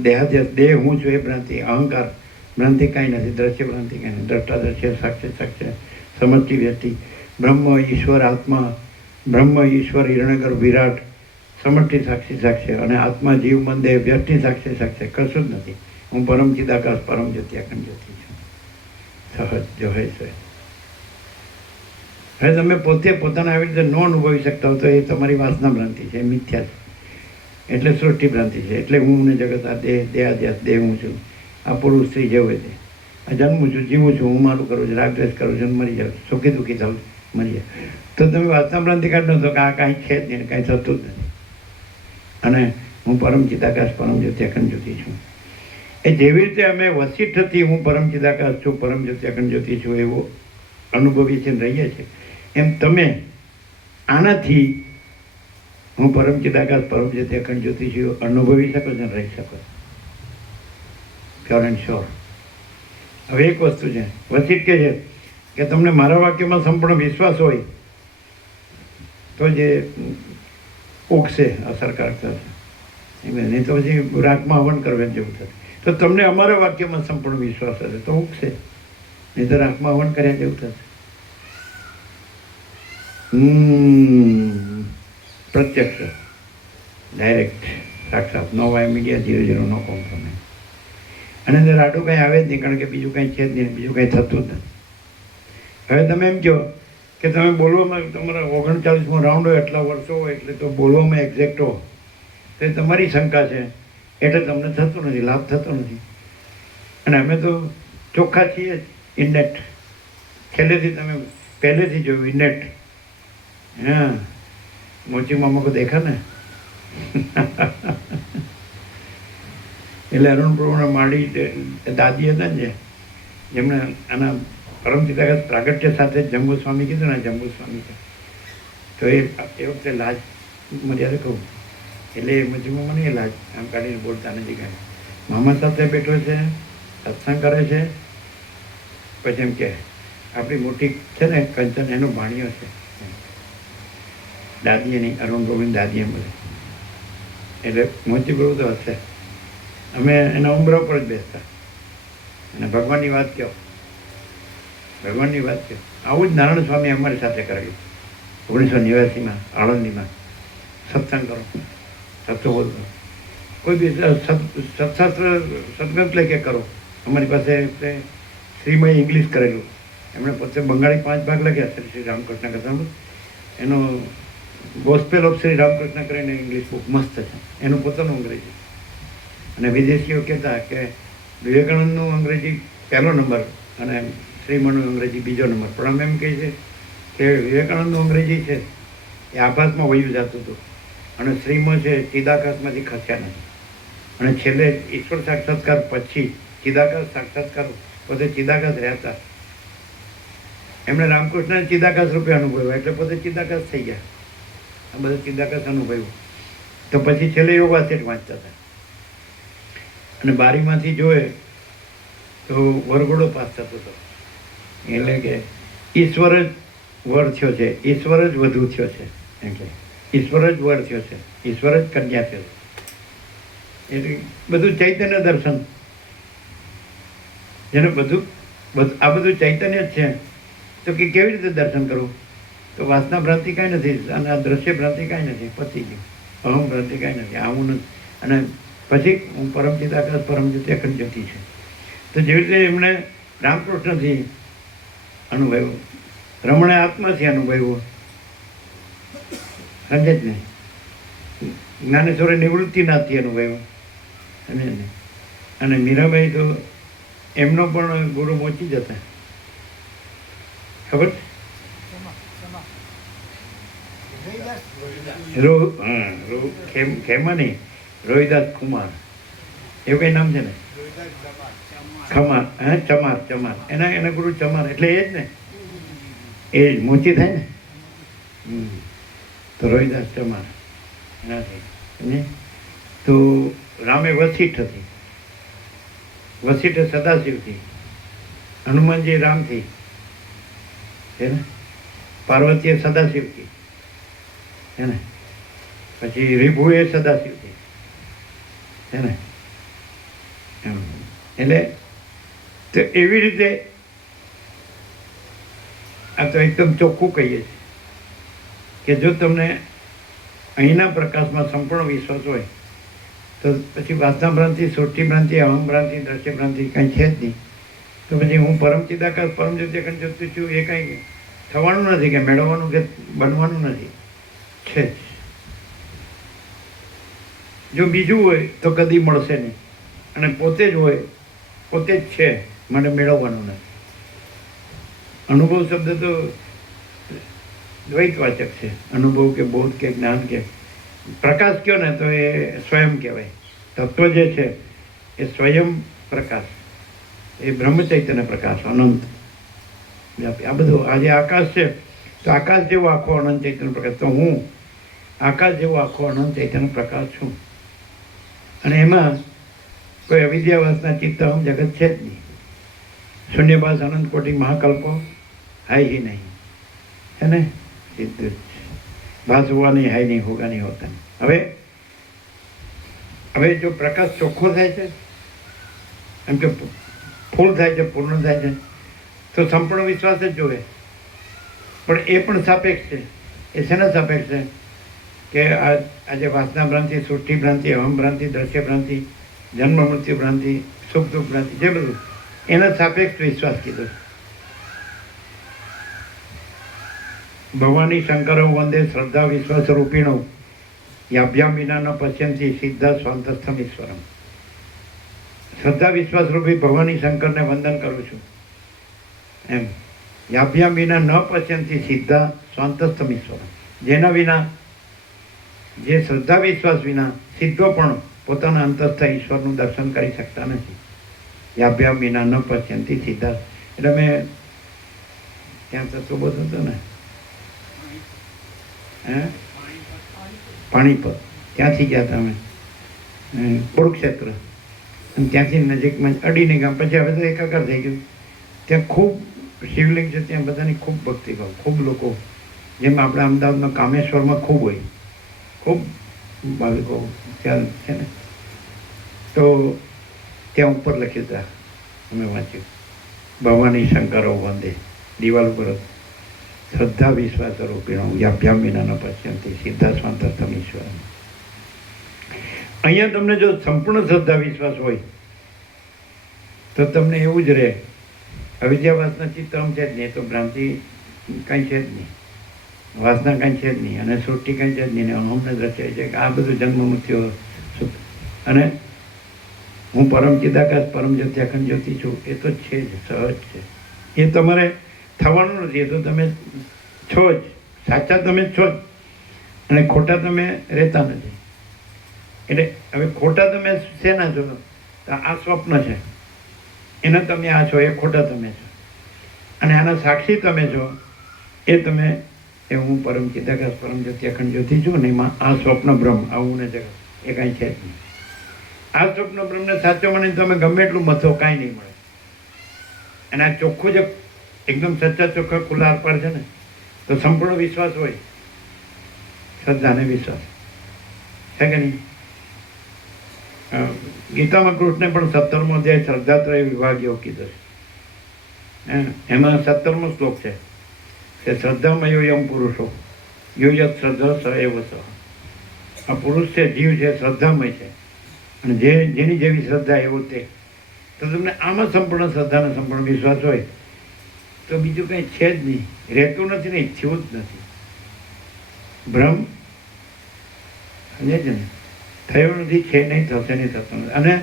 દેહ હું છું એ ભ્રાંતિ, અહંકાર ભ્રાંતિ કાંઈ નથી, દ્રશ્ય ભ્રાંતિ કાંઈ નથી. દ્રષ્ટા દ્રશ્ય, સાક્ષી સાક્ષ્ય, સમજતી વ્યક્તિ, બ્રહ્મ ઈશ્વર આત્મા, બ્રહ્મ ઈશ્વર હિરણ્યગર્ભ વિરાટ, સમષ્ટિ સાક્ષી સાક્ષ્ય, અને આત્મા જીવ મન દેહ વ્યષ્ટિ સાક્ષી સાક્ષ્ય, કશું જ નથી. હું પરમ ચિદાકાશ પરમ જ્યોતિ અખંડ જ્યોતિ છું. સહજ જો હે સે. હવે તમે પોતે પોતાને આવી રીતે ન અનુભવી શકતા હો તો એ તમારી વાસના ભ્રાંતિ છે, મિથ્યા છે, એટલે સૃષ્ટિ ભ્રાંતિ છે. એટલે હું ને જગત આ દેહ દેહાદ્યાસ દેહ હું છું, આ પુરુષ સ્ત્રી જેવો છે, આ જન્મું છું, જીવું છું, હું મારું કરું છું, રાગ દ્વેષ કરું છું, મરી જાઉં છું, સુખી દુઃખી થાઉં છું, મરી જાય. તો તમે વાસના ભ્રાંતિ કાઢો તો કે આ કાંઈ છે જ નહીં, કાંઈ થતું જ નથી. અને હું પરમ ચિદાકાશ પરમ જ્યોતિ અખંડ જ્યોતિ છું. એ જેવી રીતે અમે વસિષ્ઠથી હું પરમ ચિદાકાશ છું, પરમ જ્યોતિ અખંડ જ્યોતિ છું એવો અનુભવી છે રહીએ છીએ, એમ તમે આનાથી હું પરમ ચિદાકાશ પરમ જ્યોતિ અખંડ જ્યોતિ છું અનુભવી શકો છો અને રહી શકો છો, પ્યોર એન્ડ શ્યોર. હવે એક વસ્તુ છે, વસિષ્ઠ કહે છે કે તમને મારા વાક્યમાં સંપૂર્ણ વિશ્વાસ હોય તો જે ઉગશે અસરકારક થશે, નહીં તો પછી રાગમાં હવન કરવા જેવું થશે. તો તમને અમારા વાક્યમાં સંપૂર્ણ વિશ્વાસ હશે તો ઉગશે, નહીં તો રાગમાં હવન કર્યા જેવું થશે. પ્રત્યક્ષ, ડાયરેક્ટ, સાક્ષાત, નો વાય મીડિયા, 0 નો કોમ્પ્રોમાઇઝ. અને અંદર આડું કાંઈ આવે જ નહીં, કારણ કે બીજું કાંઈ છે જ નહીં, બીજું કાંઈ થતું જ નથી. હવે તમે એમ કહો કે તમે બોલવામાં તમારા 39મો રાઉન્ડ હોય, એટલા વર્ષો હોય, એટલે તો બોલવામાં એક્ઝેક્ટ હો, તો એ તમારી શંકા છે, એટલે તમને થતું નથી, લાભ થતો નથી. અને અમે તો ચોખ્ખા છીએ જ, ઇનેટ, છેલ્લેથી તમે પહેલેથી જોયું ઇનેટ. હા, મોચી મામા કો દેખા ને. એટલે અરુણ પ્રભુના માડી દાદી હતા ને, જેમણે આના પરમ ચિદાકાશ પ્રાગટ્ય સાથે જંબુ સ્વામી કીધું ને, જંબુ સ્વામી છે, તો એ વખતે લાજ મર્યાદા કહું, એટલે મજમાં મને એ લાજ આમ કાઢીને બોલતા નથી કાંઈ. મામા સાથે બેઠો છે, સત્સંગ કરે છે, પછી એમ કે આપણી મોટી છે ને કંચન, એનો ભાણિયો છે, દાદીએ નહીં, અરુણ પ્રભુની દાદી એમ બોલે. એટલે મોચી પ્રભુ તો હશે, અમે એના ઉંબરા પર જ બેસતા અને ભગવાનની વાત કહો, ભગવાનની વાત કહો. આવું જ નારાયણ સ્વામી અમારી સાથે કરેલું 1989માં આણંદીમાં. સત્સંગ કરો, સત્સંગ બોલતો, કોઈ બી સત્શાસ્ત્ર સદગ્રંથ લઈ કે કરો. અમારી પાસે શ્રીમય ઇંગ્લિશ કરેલું, એમણે પોતે બંગાળી 5 ભાગ લખ્યા છે શ્રી રામકૃષ્ણ કથાનું. એનો ગોસ્પેલ ઓફ શ્રી રામકૃષ્ણ કરીને ઇંગ્લિશ બુક મસ્ત છે, એનું પોતાનું અંગ્રેજી. અને વિદેશીઓ કહેતા કે વિવેકાનંદનું અંગ્રેજી 1લો નંબર અને શ્રીમણનું અંગ્રેજી 2જો નંબર. પણ અમે એમ કહીએ છીએ કે વિવેકાનંદનું અંગ્રેજી છે એ આભાસમાં વયું જતું હતું, અને શ્રીમાં છે ચિદાકાશમાંથી ખસ્યા નથી. અને છેલ્લે ઈશ્વર સાક્ષાત્કાર પછી ચિદાકાશ સાક્ષાત્કાર, પોતે ચિદાકાશ રહેતા. એમણે રામકૃષ્ણને ચિદાકાશ રૂપે અનુભવ્યો, એટલે પોતે ચિદાકાશ થઈ ગયા. આ બધા ચિદાકાશ અનુભવ્યું. તો પછી છેલ્લે યોગાસેટ વાંચતા હતા, અને બારીમાંથી જોયે તો વરઘોડો પાસ થતો હતો. એટલે કે ઈશ્વર જ વર થયો છે, ઈશ્વર જ વધુ થયો છે, એટલે ઈશ્વર જ વર થયો છે, ઈશ્વર જ કન્યા થયો છે. એટલે બધું ચૈતન્ય દર્શન, જેને બધું આ બધું ચૈતન્ય જ છે. તો કે કેવી રીતે દર્શન કરવું? તો વાસના ભ્રાંતિ કાંઈ નથી, અને આ દ્રશ્ય ભ્રાંતિ કાંઈ નથી, પતી ગયું. અહમ ભ્રાંતિ કાંઈ નથી, આવું નથી. અને પછી હું પરમ ચિદાકાશ પરમ જ્યોતિ અખંડ જ્યોતિ છે. તો જેવી રીતે એમણે રામકૃષ્ણથી અનુભવ્યું, રમણે આત્માથી અનુભવ્યું, સમજે જ નહીં. જ્ઞાનેશ્વરે નિવૃત્તિનાથથી અનુભવ્યું. અને મીરાબાઈ તો એમનો પણ ગુરુ મોચી જતા, ખબર? ખેમા નહીં, રોહિદાસ કુમાર એવું કઈ નામ છે ને, ખમાર, હા, ચમાર, એના ગુરુ ચમાર, એટલે એ જ ને, એ જ મોચી થાય ને. તો રોહિદાસ ચમાર એનાથી. તો રામે વસિષ્ઠ હતી, વસિષ્ઠ સદાશિવથી, હનુમાનજી રામથી છે ને, પાર્વતીએ સદાશિવથી છે ને, પછી રીભુએ સદાશિવથી છે ને. એમ એટલે તો એવી રીતે આ તો એકદમ ચોખ્ખું કહીએ છીએ કે જો તમને અહીંના પ્રકાશમાં સંપૂર્ણ વિશ્વાસ હોય તો પછી વાસના ભ્રાંતિ, સૃષ્ટિ ભ્રાંતિ, અહમ ભ્રાંતિ, દ્રશ્ય ભ્રાંતિ કાંઈ છે જ નહીં. તો પછી હું પરમ ચિદાકાશ પરમ જ્યોતિ અખંડ જ્યોતિ છું એ કાંઈ થવાનું નથી, કે મેળવવાનું કે બનવાનું નથી, છે જ. જો બીજું હોય તો કદી મળશે નહીં, અને પોતે જ હોય, પોતે જ છે, માટે મેળવવાનું નથી. અનુભવ શબ્દ તો દ્વૈતવાચક છે. અનુભવ કે બોધ કે જ્ઞાન કે પ્રકાશ કયો ને તો એ સ્વયં કહેવાય. તત્વ જે છે એ સ્વયં પ્રકાશ, એ બ્રહ્મ ચૈતન્ય પ્રકાશ, અનંત વ્યાપી. આ બધું આજે આકાશ છે તો આકાશ જેવો આખો અનંત ચૈતન્ય પ્રકાશ, તો હું આકાશ જેવો આખો અનંત ચૈતન્ય પ્રકાશ છું. અને એમાં કોઈ અવિદ્યા વાસના ચિત્ત અહમ જગત છે જ નહીં. શૂન્યવાસ અનંત કોટી મહાકલ્પો હાય ही નહીં, है ને? સિદ્ધ જ ભાસ હુआ નહીં, હાય નહીં, હોગા નહીં, હોતા નહીં. હવે જો પ્રકાશ ચોખ્ખો થાય છે, એમ કે ફૂલ થાય છે, પૂર્ણ થાય છે, તો સંપૂર્ણ વિશ્વાસ જ જોવે. પણ એ પણ સાપેક્ષ છે. એ શેના સાપેક્ષ છે? કે આજે વાસના ભ્રાંતિ, સૃષ્ટિ ભ્રાંતિ, અહમ ભ્રાંતિ, દ્રશ્ય ભ્રાંતિ, જન્મ મૃત્યુ ભ્રાંતિ, સુખ દુઃખ ભ્રાંતિ, જે બધું એના સાપેક્ષ વિશ્વાસ કીધો. ભવાની શંકરો વંદે શ્રદ્ધા વિશ્વાસ રૂપિણો યાભ્યામ વિના ન પશ્યંતી સિદ્ધા સ્વાંતસ્થમ ઈશ્વરમ. શ્રદ્ધા વિશ્વાસ રૂપી ભવાની શંકરને વંદન કરું છું. એમ યાભ્યામ વિના ન પશ્યંતી સિદ્ધા સ્વાંતસ્થમ ઈશ્વરમ. જેના વિના, જે શ્રદ્ધા વિશ્વાસ વિના સિદ્ધો પણ પોતાના અંતસ્થ ઈશ્વરનું દર્શન કરી શકતા નથી. યાભ્યામ વિના ન પશ્યંતી સિદ્ધા. એટલે મેં ત્યાં તત્વબોધ હતો ને, પાણીપત, ત્યાંથી ગયા હતા અમે કુરુક્ષેત્ર, અને ત્યાંથી નજીકમાં અડીને ગામ. પછી હવે તો એકાકાર થઈ ગયું. ત્યાં ખૂબ શિવલિંગ છે, ત્યાં બધાની ખૂબ ભક્તિભાવ, ખૂબ લોકો, જેમ આપણે અમદાવાદમાં કામેશ્વરમાં ખૂબ હોય, ખૂબ ભાવિકો ત્યાં છે ને. તો ત્યાં ઉપર લખ્યું હતા, અમે વાંચ્યું, ભવાની શંકરો વંદે, દિવાલ ઉપર શ્રદ્ધા વિશ્વાસ રૂપિણો યાભ્યામ વિના ન પશ્યંતી સિદ્ધા સ્વાંતસ્થમ ઈશ્વરમ. અહીંયા તમને જો સંપૂર્ણ શ્રદ્ધા વિશ્વાસ હોય તો તમને એવું જ રહે, અવિદ્યા વાસના ચિત્ત આમ છે જ નહીં, તો ભ્રાંતિ કાંઈ છે જ નહીં, વાસના કાંઈ છે જ નહીં, અને સૃષ્ટિ કાંઈ છે જ નહીં, અહમને દ્રશ્ય છે. આ બધું જન્મ મૃત્યુ સુખ, અને હું પરમ ચિદાકાશ પરમ જ્યોતિ અખંડ જ્યોતિ છું, એ તો છે જ, સહજ છે. એ તમારે થવાનું નથી. એ તો તમે છો જ, સાચા તમે છો જ, અને ખોટા તમે રહેતા નથી. એટલે હવે ખોટા તમે શેના છો? આ સ્વપ્ન છે, એના તમે આ છો, એ ખોટા તમે છો, અને આના સાક્ષી તમે છો, એ તમે, એ હું પરમ ચિદાકાશ પરમ જ્યોતિ અખંડ જ્યોતિ છું, ને એમાં આ સ્વપ્ન બ્રહ્મ, આવું ને જગત, એ કાંઈ છે જ નહીં. આ સ્વપ્ન બ્રહ્મને સાચો મને તમે ગમે એટલું મથો, કાંઈ નહીં મળે. અને આ ચોખ્ખું જે એકદમ સચ્ચા ચોખ્ખા ખુલ્લા અર્પણ છે ને, તો સંપૂર્ણ વિશ્વાસ હોય, શ્રદ્ધાને વિશ્વાસ છે કે નહીં? ગીતામાં કૃષ્ણે પણ 17મો અધ્યાય શ્રદ્ધાત્રય વિભાગ એવો કીધો છે. એમાં 17મો શ્લોક છે કે શ્રદ્ધામયો યમ પુરુષો યો યત શ્રદ્ધા સ એવ સ. આ પુરુષ છે, જીવ છે, શ્રદ્ધામય છે, અને જેની જેવી શ્રદ્ધા એવો તે. તો તમને આમાં સંપૂર્ણ શ્રદ્ધા અને સંપૂર્ણ વિશ્વાસ હોય તો બીજું કંઈ છે જ નહીં, રહેતું નથી ને ઈચ્છવું જ નથી. ભ્રમ સમજે છે ને, થયો નથી, છે નહીં, થશે નહીં, થતો નથી. અને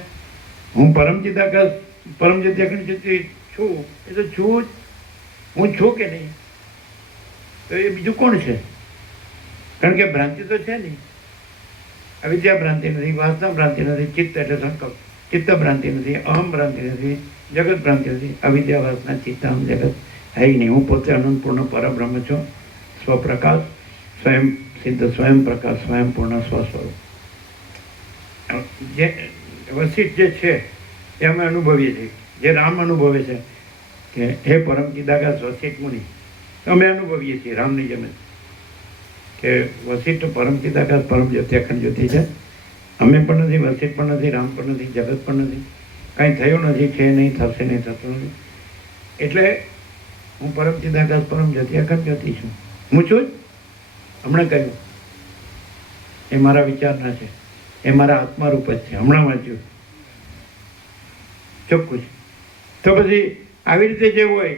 હું પરમ ચિદાકાશ પરમ જ્યોતિ અખંડ જ્યોતિ છું, એ તો છું જ. હું છું કે નહીં, તો એ બીજું કોણ છે? કારણ કે ભ્રાંતિ તો છે નહીં. અવિદ્યા ભ્રાંતિ નથી, વાસના ભ્રાંતિ નથી, ચિત્ત એટલે સંકલ્પ, ચિત્ત ભ્રાંતિ નથી, અહમ ભ્રાંતિ નથી, જગત ભ્રાંતિ નથી. અવિદ્યા વાસના ચિત્ત અહમ જગત હૈ નહીં. હું પોતે અનંત પૂર્ણ પરબ્રહ્મ છું, સ્વપ્રકાશ, સ્વયં સિદ્ધ, સ્વયં પ્રકાશ, સ્વયં પૂર્ણ સ્વસ્વરૂપ. જે વસિષ્ઠ જે છે એ અમે અનુભવીએ છીએ, જે રામ અનુભવે છે કે હે પરમ ચિદાકાશ વસિષ્ઠ મુનિ, અમે અનુભવીએ છીએ રામની જેમ કે વસિષ્ઠ પરમ ચિદાકાશ પરમ જ્યોતિ અખંડ જ્યોતિ છે. અમે પણ નથી, વસિષ્ઠ પણ નથી, રામ પણ નથી, જગત પણ નથી, કાંઈ થયું નથી, છે નહીં, થશે નહીં, થતું નથી. એટલે હું પરમ ચિદાકાશ પરમ જ્યોતિ અખંડ જ્યોતિ છું. હું છું જ. હમણાં કહ્યું એ મારા વિચારના છે, એ મારા આત્મારૂપ જ છે. હમણાં વાંચ્યું ચોખ્ખું છે. તો પછી આવી રીતે જે હોય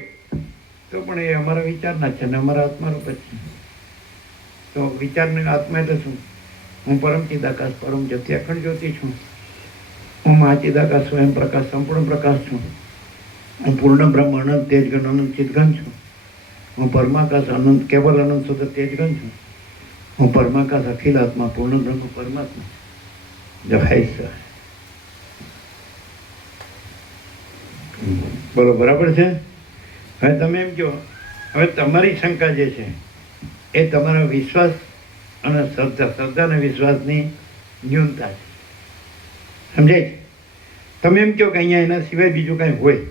તો પણ એ અમારા વિચારના છે ને અમારા આત્મારૂપ જ છે. તો વિચારને આત્મા એટલે શું? હું પરમ ચિદાકાશ પરમ જ્યોતિ અખંડ જ્યોતિ છું. હું મહાચિદાકાશ સ્વયં પ્રકાશ સંપૂર્ણ પ્રકાશ છું. હું પૂર્ણ બ્રહ્મ અનંત તેજગન અનંત ચિદગન છું. હું પરમાકાશ અનંત કેવલ અનંત શુદ્ધ તેજગન છું. હું પરમાકાશ અખિલ આત્મા પૂર્ણ બ્રહ્મ પરમાત્મા. જય ઈશ્વર. બોલો, બરાબર છે? હવે તમે એમ કહો, હવે તમારી શંકા જે છે એ તમારા વિશ્વાસ અને શ્રદ્ધા અને વિશ્વાસની ન્યૂનતા છે. સમજાય છે? તમે એમ કહો કે અહીંયા એના સિવાય બીજું કાંઈ હોય,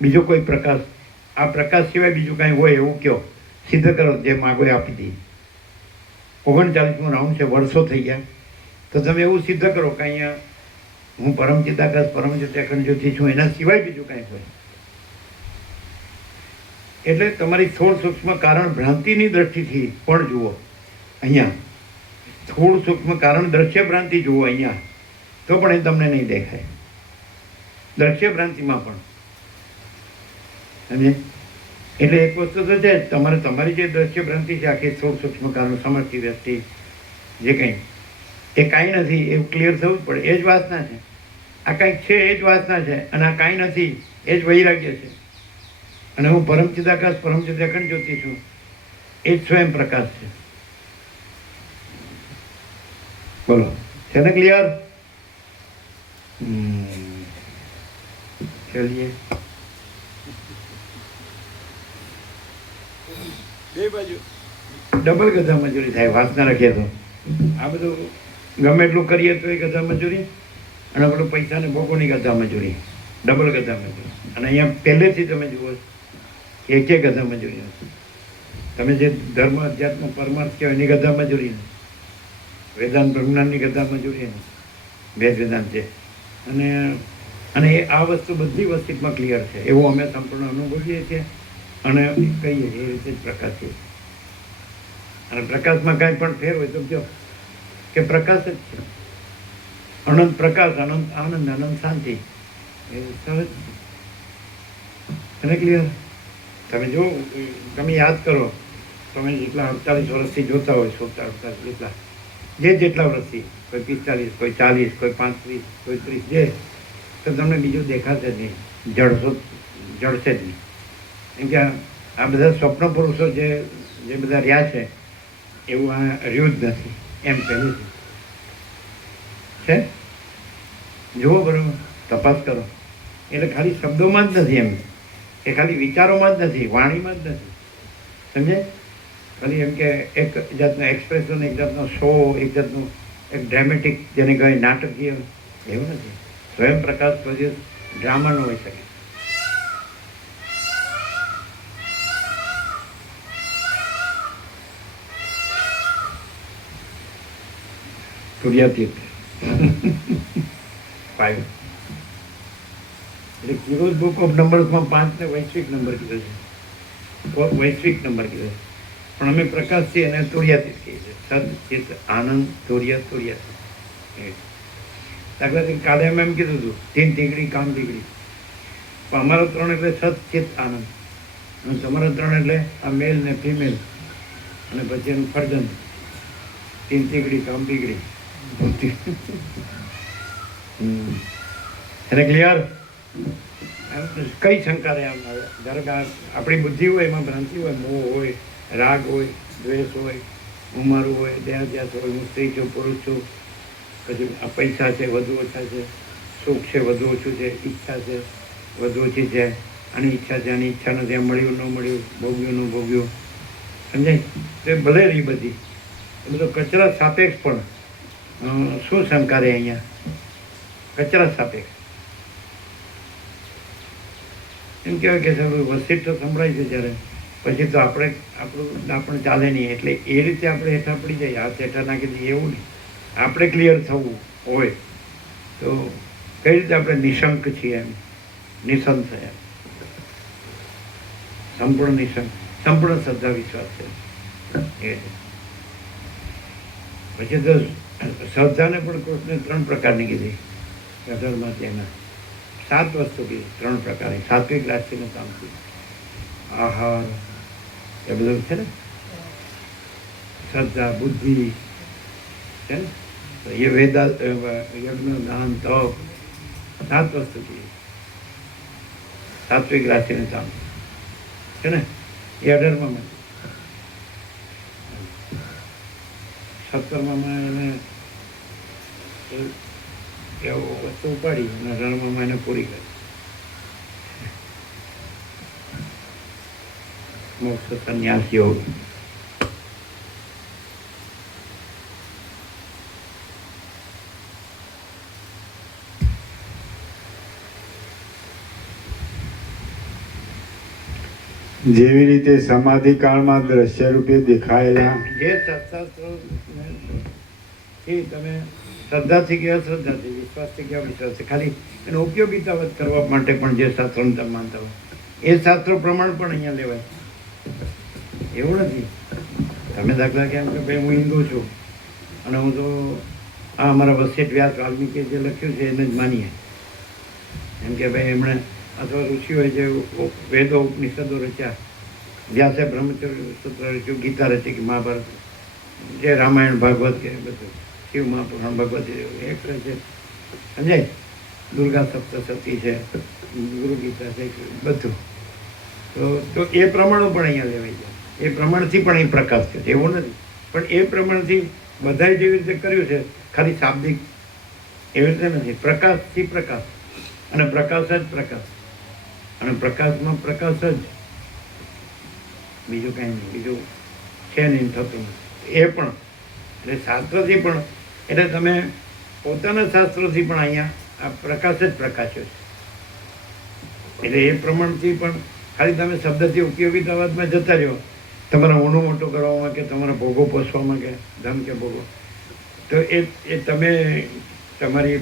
બીજો કોઈ પ્રકાશ, આ પ્રકાશ સિવાય બીજું કાંઈ હોય એવું કહો, સિદ્ધ કરો. જે માગો એ આપી દઈએ. 39મો રાઉન્ડ છે, વર્ષો થઈ ગયા. તો તમે એવું સિદ્ધ કરો કે અહીંયા હું પરમ ચિદાકાશ પરમ જ્યોતિ અખંડ જ્યોતિ છું, એના સિવાય બીજું કાંઈ હોય. એટલે તમારી થોડ સૂક્ષ્મ કારણ ભ્રાંતિની દ્રષ્ટિથી પણ જુઓ. અહીંયા થોડું સૂક્ષ્મ કારણ દ્રશ્ય ભ્રાંતિ જુઓ અહીંયા, તો પણ એ તમને નહીં દેખાય. દ્રશ્ય ભ્રાંતિમાં પણ સમજે? એટલે એક વસ્તુ તો છે, તમારી જે દ્રશ્ય ભ્રાંતિ છે આખી થોડ સૂક્ષ્મ કારણ સમજતી વ્યક્તિ જે કંઈ એ કાંઈ નથી એવું ક્લિયર થવું જ પડે. એ જ વાસના છે. આ કાંઈક છે એ જ વાસના છે, અને આ કાંઈ નથી એ જ વૈરાગ્ય છે. અને હું પરમ ચિદાકાશ પરમ જ્યોતિ અખંડ જ્યોતિ છું, એ જ સ્વયં પ્રકાશ છે. બોલો, છે ને ક્લિયર? ચલીએ. બે બાજુ ડબલ ગધા મજૂરી થાય વાસના રાખીએ તો. આ બધું ગમે એટલું કરીએ તો એ ગધા મજૂરી, અને પેલું પૈસાને ભોગોની ગધા મજૂરી, ડબલ ગધા મજૂરી. અને અહીંયા પહેલેથી તમે જુઓ એક ગધા મજૂરી નથી. તમે જે ધર્મ અધ્યાત્મ પરમાર્થ કહેવાય એની ગધા મજૂરી નથી. વેદાંત બ્રહ્માંડની ગધા મજૂરી નથી. વેદ વેદાંત છે. અને એ આ વસ્તુ બધી વસ્તુમાં ક્લિયર છે એવું અમે સંપૂર્ણ અનુભવીએ છીએ અને કહીએ એ રીતે જ પ્રકાશીએ. અને પ્રકાશમાં કાંઈ પણ ફેર હોય તો કહો કે પ્રકાશ જ છે. અનંત પ્રકાશ, અનંત આનંદ, અનંત શાંતિ, એ સહજ અને ક્લિયર. તમે જો તમે યાદ કરો, તમે જેટલા 48 વર્ષથી જોતા હોય, 47 જેટલા, જેટલા વર્ષથી, કોઈ 45, કોઈ 40, કોઈ 35, કોઈ 30, જે તો તમને બીજું દેખાશે જ નહીં, જડશે જ નહીં. કેમ કે આ બધા સ્વપ્ન પુરુષો જે બધા રહ્યા છે એવું આ રહ્યું જ નથી. એમ પહેલું છે. જુઓ બરાબર, તપાસ કરો. એટલે ખાલી શબ્દોમાં જ નથી, એમ એ ખાલી વિચારોમાં જ નથી, વાણીમાં જ નથી. સમજે? ખાલી એમ કે એક જાતનો એક્સપ્રેશન, એક જાતનો શો, એક જાતનું એક ડ્રામેટિક જેને કહેવાય નાટકીય, એવું નથી. સ્વયં પ્રકાશ પછી ડ્રામા ન હોઈ શકે. તુર્યાતીત 5. એટલે કિરોઝ બુક ઓફ નંબર્સમાં 5 ને વૈશ્વિક નંબર કીધો છે. વૈશ્વિક નંબર કીધો છે, પણ અમે પ્રકાશ છીએ અને તુર્યાતીત કહીએ છીએ. સદ ચિત આનંદ તુર્યાતીત. દાખલા તરીકે કાલે અમે એમ કીધું હતું 3 તીગડી કામ તીગડી, પણ અમારો 3 એટલે સદ ચિત આનંદ, અને તમારા 3 એટલે આ મેલ ને ફિમેલ, અને પછી એનું ફર્જન 3 તીગડી કામ તીગડી. એને ક્લિયર? કઈ શંકા રહે આમ? ધારો કે આપણી બુદ્ધિ હોય એમાં ભ્રાંતિ હોય, મોહ હોય, રાગ હોય, દ્વેષ હોય, હું મારું હોય, દેહાધ્યાસ હોય, હું સ્ત્રી છું, પુરુષ છું, પછી આ પૈસા છે વધુ ઓછા છે, સુખ છે વધુ ઓછું છે, ઈચ્છા છે વધુ ઓછી છે, આની ઈચ્છા છે આની ઈચ્છા નથી, આ મળ્યું ન મળ્યું, ભોગ્યું ન ભોગ્યું. સમજાય? તો એ ભલે રહી બધી, એ બધો કચરા સાપેક્ષ. પણ શું શંકા રહે અહીંયા? કચરા સાપેક્ષ. એમ કહેવાય કે વસીટ તો સંભળાય છે જ્યારે, પછી તો આપણને ચાલે નહીં. એટલે એ રીતે આપણે હેઠા પડી જાય, હાથ હેઠા નાખી દઈએ એવું નહીં. આપણે ક્લિયર થવું હોય તો કઈ રીતે આપણે નિશંક છીએ એમ, નિસંત છે એમ, સંપૂર્ણ નિશંક, સંપૂર્ણ શ્રદ્ધા વિશ્વાસ છે એ. પછી તો શ્રદ્ધાને પણ કૃષ્ણે 3 પ્રકારની કીધી. અઢારમાંથી એના 7 વસ્તુ કીધી, 3 પ્રકારની. સાત્વિક, રાજસિક અને તામસિક. આહાર એ બધું છે ને, શ્રદ્ધા, બુદ્ધિ છે ને, તો એ વેદા, યજ્ઞ, દાન, તપ, 7 વસ્તુ કીધી. સાત્વિક, રાજસિક અને તામસિક છે ને, એ 18માં. 17માં એને એવો વસ્તુ ઉપાડી અને 18માં એને પૂરી કરી. મોક્ષ, સંન્યાસ, યોગ. જેવી રીતે સમાધિ કાળમાં દ્રશ્ય રૂપે દેખાયેલા જે શાસ્ત્રો એ તમે શ્રદ્ધાથી કે અશ્રદ્ધાથી, વિશ્વાસથી કે અવિશ્વાસથી, ખાલી એનો ઉપયોગિતા કરવા માટે પણ જે શાસ્ત્રોને તમે માનતા હોય એ શાસ્ત્રો પ્રમાણ પણ અહીંયા લેવાય. એવું નથી તમે દાખલા કેમ કે ભાઈ હું હિન્દુ છું અને હું તો આ અમારા વસિષ્ઠ વ્યાસ વાલ્મીકીએ જે લખ્યું છે એને જ માનીએ એમ કે ભાઈ એમણે, અથવા ઋષિઓએ જે વેદો ઉપનિષદો રચ્યા, વ્યાસે બ્રહ્મચર્ય સૂત્ર રચ્યું, ગીતા રચી કે મહાભારત, જે રામાયણ, ભાગવત કે બધું, શિવ મહાપુરાણ, ભગવત એક છે, સમજાય, દુર્ગા સપ્તશતી છે, ગુરુ ગીતા છે, બધું. તો એ પ્રમાણો પણ અહીંયા લેવાઈ જાય. એ પ્રમાણથી પણ એ પ્રકાશ છે, એવું નથી. પણ એ પ્રમાણથી બધાએ જેવી રીતે કર્યું છે, ખાલી શાબ્દિક એવી રીતે નથી. પ્રકાશથી પ્રકાશ, અને પ્રકાશ જ પ્રકાશ, અને પ્રકાશમાં પ્રકાશ જ, બીજું કાંઈ નહીં, બીજું છે નહીં, થતું નથી. એ પણ એટલે શાસ્ત્રથી પણ, એટલે તમે પોતાના શાસ્ત્રોથી પણ અહીંયા આ પ્રકાશ જ પ્રકાશ્યો છે. એટલે એ પ્રમાણથી પણ ખાલી તમે શબ્દથી ઉપયોગિતાવાદમાં જતા રહ્યો, તમારા ઊંડું મોટું કરવામાં કે તમારા ભોગો પોષવામાં કે ધન કે ભોગો, તો એ તમે તમારી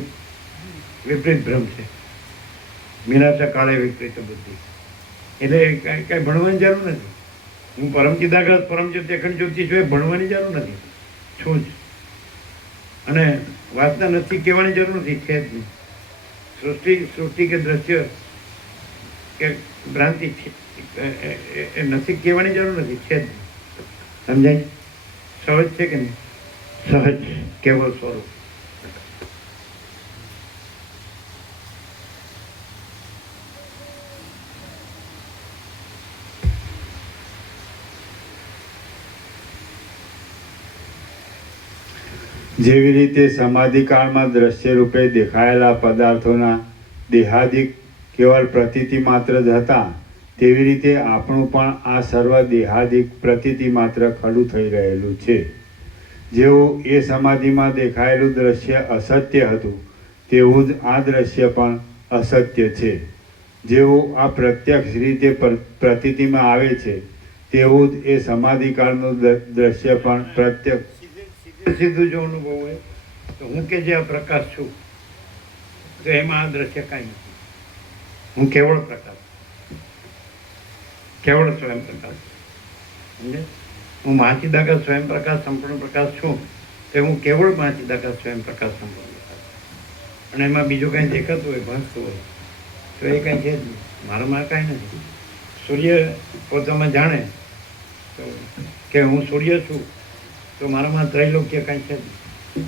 વિપરીત ભ્રમ છે. મીનાશા કાળે વિપરીત બુદ્ધિ. એટલે કાંઈ ભણવાની જરૂર નથી. હું પરમચિદાગ્રસ્ત પરમજ્યોતિ અખંડ જ્યોતિ છું, એ ભણવાની જરૂર નથી, છું જ. અને વાસના નથી કહેવાની જરૂર નથી, છે જ નહીં. સૃષ્ટિ કે દ્રશ્ય કે ભ્રાંતિ એ નથી કહેવાની જરૂર નથી, છે જ નહીં. સમજાય? સહજ છે કે નહીં? સહજ કેવળ સ્વરૂપ. જેવી રીતે સમાધિ કાળમાં દ્રશ્ય રૂપે દેખાયેલા પદાર્થોના દેહાદિક કેવળ પ્રતીતિ માત્ર જ હતા, તેવી રીતે આપણું પણ આ સર્વ દેહાદિક પ્રતીતિ માત્ર ખડું થઈ રહેલું છે. જેવું એ સમાધિમાં દેખાયેલું દ્રશ્ય અસત્ય હતું, તેવું જ આ દ્રશ્ય પણ અસત્ય છે. જેવું આ પ્રત્યક્ષ રીતે પ્રતીતિમાં આવે છે, તેવું જ એ સમાધિકાળનું દ્રશ્ય પણ પ્રત્યક્ષ સીધું જો અનુભવ હોય તો હું કે જે આ પ્રકાશ છું, તો એમાં આ દ્રશ્ય કાંઈ નથી. હું કેવળ પ્રકાશ, કેવળ સ્વયં પ્રકાશ. સમજે? હું મહાચિદાકાશ સ્વયં પ્રકાશ, સંપૂર્ણ પ્રકાશ છું, તો હું કેવળ મહાચિદાકાશ સ્વયં પ્રકાશ, સંપૂર્ણ પ્રકાશ. અને એમાં બીજું કાંઈ દેખાતું હોય, ભાસતું હોય, તો એ કાંઈ છે જ નહીં. મારામાં કાંઈ નથી. સૂર્ય પોતામાં જાણે તો કે હું સૂર્ય છું, તો મારામાં ત્રૈલોક્ય કાંઈ છે જ નહીં.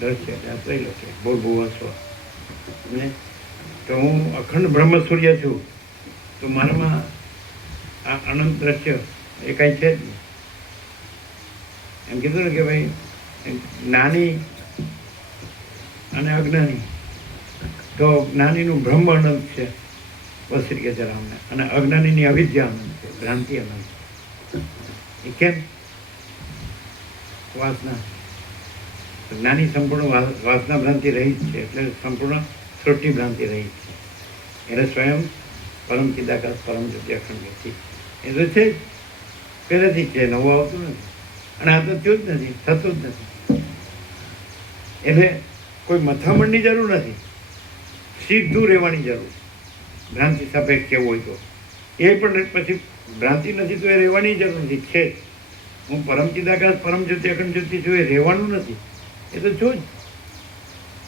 દ્રશ્ય આ ત્રૈલોક્ય, ભૂર્ભુવ સ્વ. ને તો હું અખંડ બ્રહ્મ સૂર્ય છું, તો મારામાં આ અનંત દ્રશ્ય એ કાંઈ છે જ નહીં. એમ કીધું ને કે ભાઈ જ્ઞાની અને અજ્ઞાની, તો જ્ઞાનીનું બ્રહ્મ અનંત છે, વસિષ્ઠ કે છે રામને, અને અજ્ઞાનીની અવિદ્યા અનંત છે, ભ્રાંતિ અનંત. એ કેમ? વાસના. જ્ઞાની સંપૂર્ણ વાસના ભ્રાંતિ રહી જ છે, એટલે સંપૂર્ણ સૃષ્ટિ ભ્રાંતિ રહી જ છે. એટલે સ્વયં પરમ ચિદાકાશ પરમ જ્યોતિ અખંડ જ્યોતિ એ તો છે જ, પહેલેથી જ છે, નવું આવતું નથી. અને આ તો થયું જ નથી, થતું જ નથી. એટલે કોઈ મથામણની જરૂર નથી. સીધું રહેવાની જરૂર, ભ્રાંતિ સાપેક્ષ કેવું હોય તો. એ પણ પછી ભ્રાંતિ નથી તો એ રહેવાની જરૂર નથી. છે હું પરમચિદાકાશ પરમ જ્યોતિ અખંડ જ્યોતિ છું, એ રહેવાનું નથી, એ તો છું જ.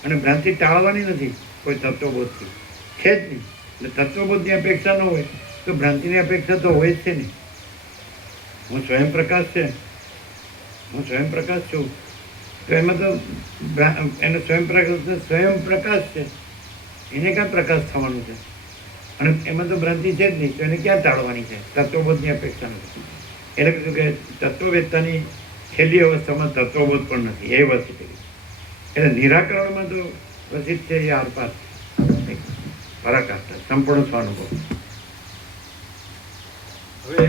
અને ભ્રાંતિ ટાળવાની નથી કોઈ તત્વબોધથી, છે જ નહીં. એટલે તત્વબોધની અપેક્ષા ન હોય તો ભ્રાંતિની અપેક્ષા તો હોય જ છે નહીં. હું સ્વયં પ્રકાશ છે, હું સ્વયં પ્રકાશ છું, તો એમાં તો એને સ્વયં પ્રકાશ છે, એને ક્યાં પ્રકાશ થવાનું છે? અને એમાં તો ભ્રાંતિ છે જ નહીં, તો એને ક્યાં ટાળવાની છે? તત્વબોધની અપેક્ષા નથી. એટલે કીધું કે તત્વવેત્તાની છેલ્લી અવસ્થામાં તત્વબોધ પણ નથી, એ વસ્તુ કરી. એટલે નિરાકરણમાં તો પ્રસિદ્ધ છે એ આરપાર પરાકાષ્ઠા, સંપૂર્ણ સ્વાનુભવ. હવે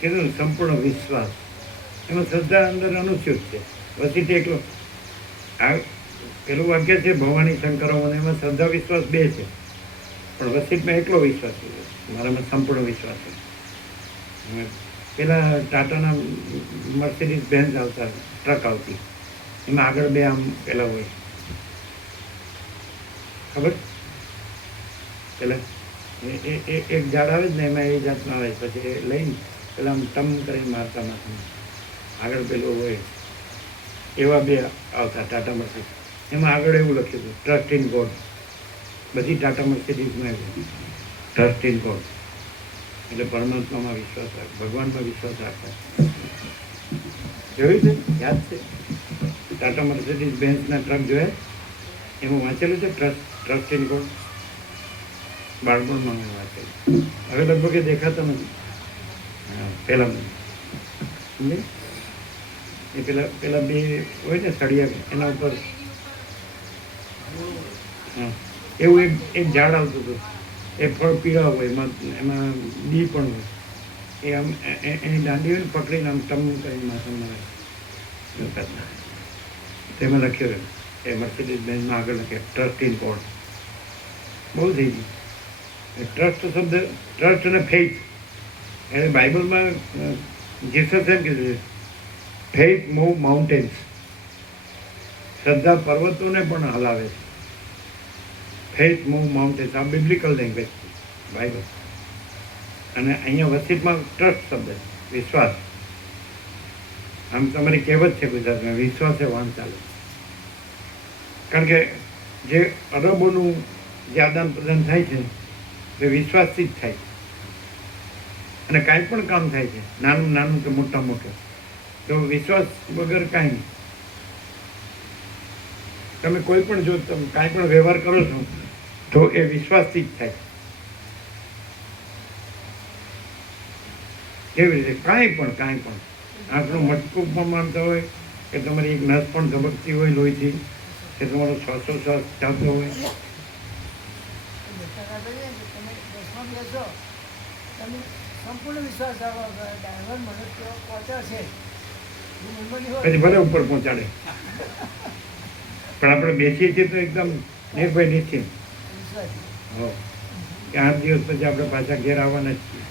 કીધું સંપૂર્ણ વિશ્વાસ, એમાં શ્રદ્ધા અંદર અનુચ્યુત છે. વસીથી એકલો આ પેલું વાક્ય છે ભવાની શંકરોમાં, એમાં શ્રદ્ધા વિશ્વાસ બે છે, પણ વસીતમાં એકલો વિશ્વાસ છે, મારામાં સંપૂર્ણ વિશ્વાસ છે. પેલા ટાટાના મર્સિડીઝ બેન્ઝ આવતા, ટ્રક આવતી, એમાં આગળ બે આમ પેલા હોય, ખબર? પેલા એક ઝાડ આવે જ ને, એમાં એ જાતનું આવે, પછી એ લઈને પેલા આમ ટમ કરીને મારતા માથું, આગળ પેલું હોય, એવા બે આવતા ટાટા મર્સિડીઝ. એમાં આગળ એવું લખ્યું હતું, ટ્રસ્ટ ઇન ગોડ. બધી ટાટા મર્સિડીઝમાં એવું ટ્રસ્ટ ઇન ગોડ, એટલે પરમાત્મામાં વિશ્વાસ રાખ, ભગવાનમાં વિશ્વાસ રાખવા. જોયું છે? યાદ છે? ટાટા મર્સિડીઝ બેન્ઝના ટ્રક જોયા? એમાં વાંચેલું છે ટ્રસ્ટ ઇન ગોડ. બાળપણમાં મેં વાંચેલું, હવે લગભગ એ દેખાતા નથી. પહેલાં સમજે એ પેલા બે હોય ને સળિયા, એના ઉપર હા એવું એક ઝાડ આવતું હતું. એ ફળ પીળા હોય, એમાં બી પણ હોય. એ આમ એની દાંડી હોય ને પકડીને આમ ટમ કરીને માથા મારે. તેમાં લખ્યું એ મર્સિડીઝ બેન્ઝમાં આગળ લખ્યા ટ્રસ્ટ ઇન ગોડ. બહુ થઈ ગયું. ટ્રસ્ટ શબ્દ, ટ્રસ્ટ અને ફેઇથ, એને બાઇબલમાં જીસસ એમ કીધું છે, ફેઇથ મૂવ માઉન્ટેન્સ. શ્રદ્ધા પર્વતોને પણ હલાવે છે. ફેઇથ મૂવ માઉન્ટેન્સ, આ બિબ્લિકલ લેંગ્વેજ બાઇબલ. અને અહીંયા વસીતમાં ટ્રસ્ટ શબ્દ, વિશ્વાસ. આમ તમારી કહેવત છે ગુજરાતમાં, વિશ્વાસે વાહન ચાલે. કારણ કે જે અરબોનું જે આદાન પ્રદાન થાય છે એ વિશ્વાસથી જ થાય. અને કાંઈ પણ કામ થાય છે, નાનું નાનું કે મોટા મોટું, તો વિશ્વાસ વગર કાંઈ નહીં. તમે કોઈ પણ જો તમે કાંઈ પણ વ્યવહાર કરો છો તો એ વિશ્વાસથી જ થાય. કેવી રીતે? કાંઈ પણ આંખનું મટકું પણ માનતા હોય, કે તમારી એક નસ પણ ધબકતી હોય લોહીથી, કે તમારો શ્વાસોશ્વાસ ચાલતો હોય. સંપૂર્ણ વિશ્વાસ ડ્રાઈવર મને પહોંચ્યા છે, પછી ભલે ઉપર પહોંચાડે, પણ આપણે બેસીએ છીએ તો એકદમ નિર્ભય નિશ્ચિત. હો કે 8 દિવસ પછી આપણે પાછા ઘેર આવવાના જ છીએ.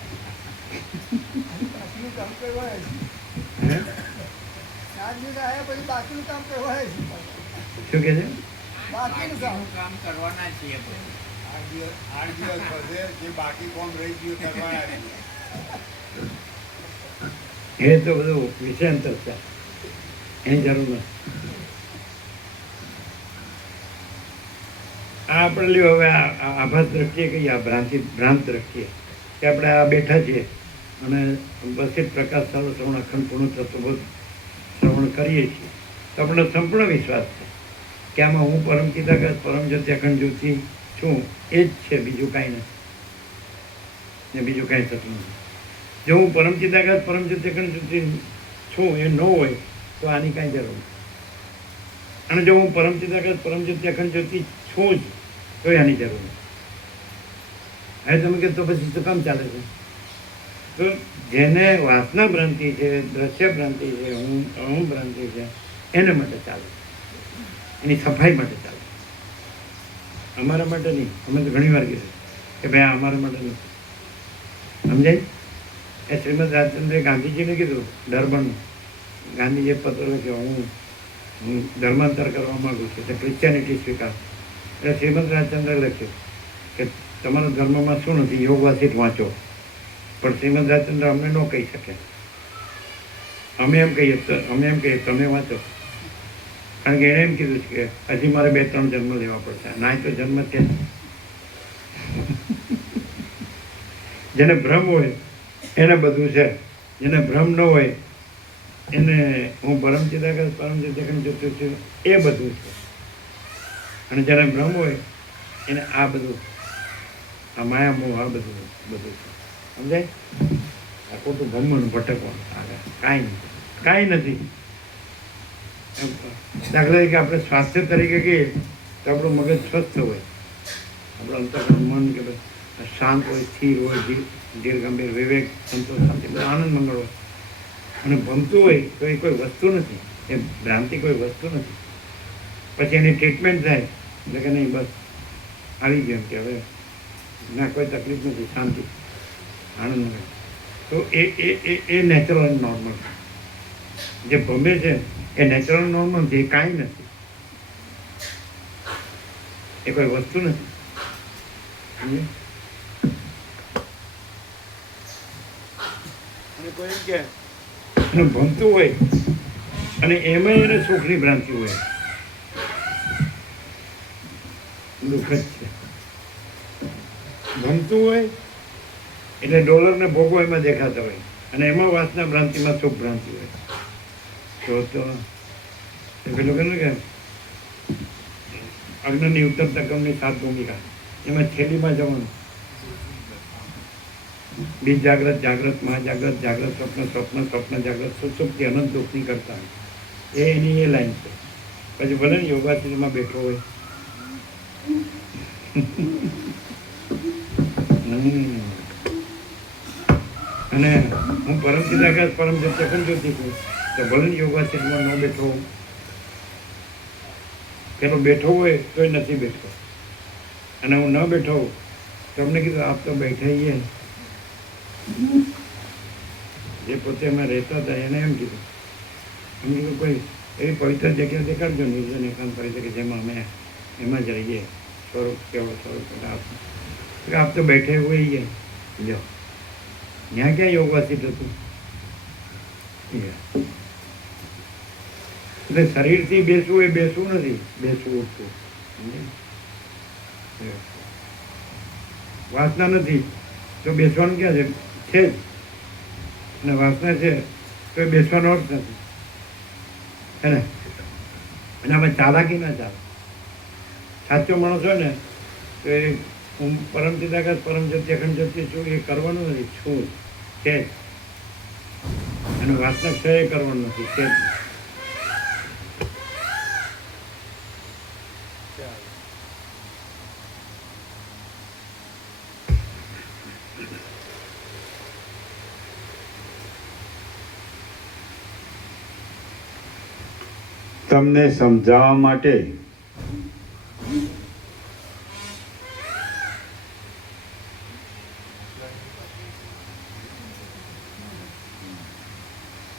બાકીનું કામ કરવાય છે. હે 7 દિવસ આવ્યા પછી બાકીનું કામ કરવાય છે. શું કહે છે? બાકીનું કામ કરવાના છીએ. 8 દિવસ પછી જે બાકી કામ રહી ગયું કરવાના. એ તો બધું વિષયાંતર છે, એની જરૂર નથી. આ આપણે લ્યો હવે આભાસ દ્રષ્ટિએ કહીએ, આ ભ્રાંત દ્રષ્ટિએ કે આપણે આ બેઠા છીએ અને વસિત પ્રકાશ સારો શ્રવણ અખંડ પૂર્ણ તત્વબોધ શ્રવણ કરીએ છીએ, તો આપણને સંપૂર્ણ વિશ્વાસ છે કે આમાં હું પરમ ચિદાકાશ પરમ જ્યોતિ અખંડ જ્યોતિ છું, એ જ છે, બીજું કાંઈ નથી ને બીજું કાંઈ થતું નથી. જો હું પરમ ચિદાકાશ પરમ જ્યોતિ અખંડ જ્યોતિ છું એ ન હોય તો આની કાંઈ જરૂર નથી. અને જો હું પરમ ચિદાકાશ પરમ જ્યોતિ અખંડ જ્યોતિ છું જ તો આની જરૂર નથી. હવે તમે કહો તો પછી તો કામ ચાલે છે? તો જેને વાસના ભ્રાંતિ છે, દ્રશ્ય ભ્રાંતિ છે, હું ભ્રાંતિ છે, એને માટે ચાલે, એની સફાઈ માટે ચાલે. અમારા માટે નહીં. અમે તો ઘણી વાર કીધું કે ભાઈ અમારા માટે નથી. સમજાય? એ શ્રીમદ રાજચંદ્રે ગાંધીજીને કીધું, ડરબન ગાંધીજીએ પત્ર લખ્યો, હું ધર્માંતર કરવા માગું છું, તે ક્રિશ્ચિયાનિટી સ્વીકાર. એટલે શ્રીમદ રાજચંદ્ર લખ્યું કે તમારા ધર્મમાં શું નથી, યોગ વાસિત વાંચો. પણ શ્રીમદ રાજચંદ્ર અમને ન કહી શકે. અમે એમ કહીએ તમે વાંચો. કારણ કે એણે એમ કીધું છે કે હજી મારે 2-3 જન્મ લેવા પડશે. ના તો જન્મ છે. જેને ભ્રમ હોય એને બધું છે, જેને ભ્રમ ન હોય એને હું પરમચિદાકાશ પરમચિદાકાશ જોતું છું એ બધું છે. અને જેને ભ્રમ હોય એને આ બધું, આ માયા મોહ, આ બધું છે. સમજાય? આ ખોટું ભ્રમણ ભટકવાનું આગળ કાંઈ નથી. દાખલા તરીકે આપણે સ્વાસ્થ્ય તરીકે કહીએ તો આપણું મગજ સ્વસ્થ હોય, આપણું અંતર્ગત મન કે શાંત હોય, સ્થિર હોય, ધીર ગંભીર, વિવેક, સંતોષ, શાંતિ, બધું આનંદ મંગળ હોય. અને ભમતું હોય તો એ કોઈ વસ્તુ નથી, એ ભ્રાંતિ કોઈ વસ્તુ નથી. પછી એની ટ્રીટમેન્ટ થાય એટલે કે નહીં બસ આવી ગયું કે હવે ના કોઈ તકલીફ નથી, શાંતિ, આનંદ મંગળ. તો એ નેચરલ અને નોર્મલ. જે ભમે છે એ નેચરલ નોર્મલ છે, એ કાંઈ નથી, એ કોઈ વસ્તુ નથી. અને કોઈ એમ કે એનું ભમતું હોય અને એમાં એને સુખની ભ્રાંતિ હોય, દુઃખ જ છે. ભમતું હોય એટલે ડોલરને ભોગવો એમાં દેખાતા હોય અને એમાં વાસના ભ્રાંતિમાં સુખ ભ્રાંતિ હોય. તો પેલું કહે કે અગ્નિની ઉત્તર તકમની 7 ભૂમિકા, એમાં છેલ્લીમાં જવાનું બીજ જાગ્રત, જાગ્રત, મહાજાગ્રત, જાગ્રત, સ્વપ્ન, સ્વપ્ન, સ્વપ્ન, જાગ્રત, સુસુપ્તિ, અનંત દુઃખની કરતા એની એ લાઈન છે. પછી ભલે ને યોગાસનમાં બેઠો હોય અને હું પરમચિદાકાશ પરમ જ્યોતિ છું તો ભલે ને યોગાસનમાં ન બેઠો હોઉં. પેલો બેઠો હોય તોય નથી બેઠો અને હું ન બેઠો હોઉં તો અમને કીધું આપ તો બેઠા છીએ. જે પોતે એમાં રહેતા હતા એને એમ કીધું કોઈ એવી પવિત્ર જગ્યા દેખાડજો નિર્જન એકાંત પવિત્ર કે જેમાં અમે એમાં જ રહીએ. સ્વરૂપ કેવો સ્વરૂપ આપ તો બેઠે હોય લ્યો, ત્યાં ક્યાં યોગાસિત હતું? એટલે શરીરથી બેસવું એ બેસવું નથી, બેસવું ઉઠવું. વાસના નથી તો બેસવાનું ક્યાં છે જ, અને વાસના છે તો એ બેસવાનો અર્થ નથી. હે ને? અને આમાં ચાલાકી ના ચાલે. સાચો માણસ હોય ને તો એ હું પરમચિદાકાશ પરમ જ્યોતિ અખંડ જ્યોતિ છું એ કરવાનું નથી, છું છે જ. અને વાસના ક્ષય કરવાનું નથી, છે જ. તમને સમજાવવા માટે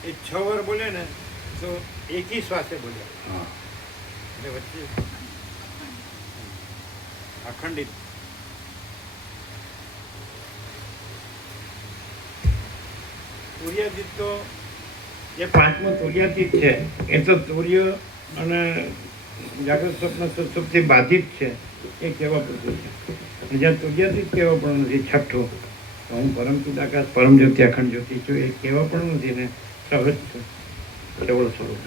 એ 6 વાર બોલ્યા ને તો એકી શ્વાસે બોલ્યા, એટલે વચ્ચે અખંડિત. તુર્યાતીત તો જે 5મો તુર્યાતીત છે એ તો તુર્ય અને જાગૃત સ્વપ્ન સુષુપ્તિ બાધિત છે, એ કહેવા પૂરતું છે. જ્યાં તુર્યાતીત કહેવા પણ નથી, 6ઠો તો હું પરમચિદાકાશ પરમ જ્યોતિ અખંડ જ્યોતિ છું એ કહેવા પણ નથી ને, સહજ છું, કેવળ સ્વરૂપ.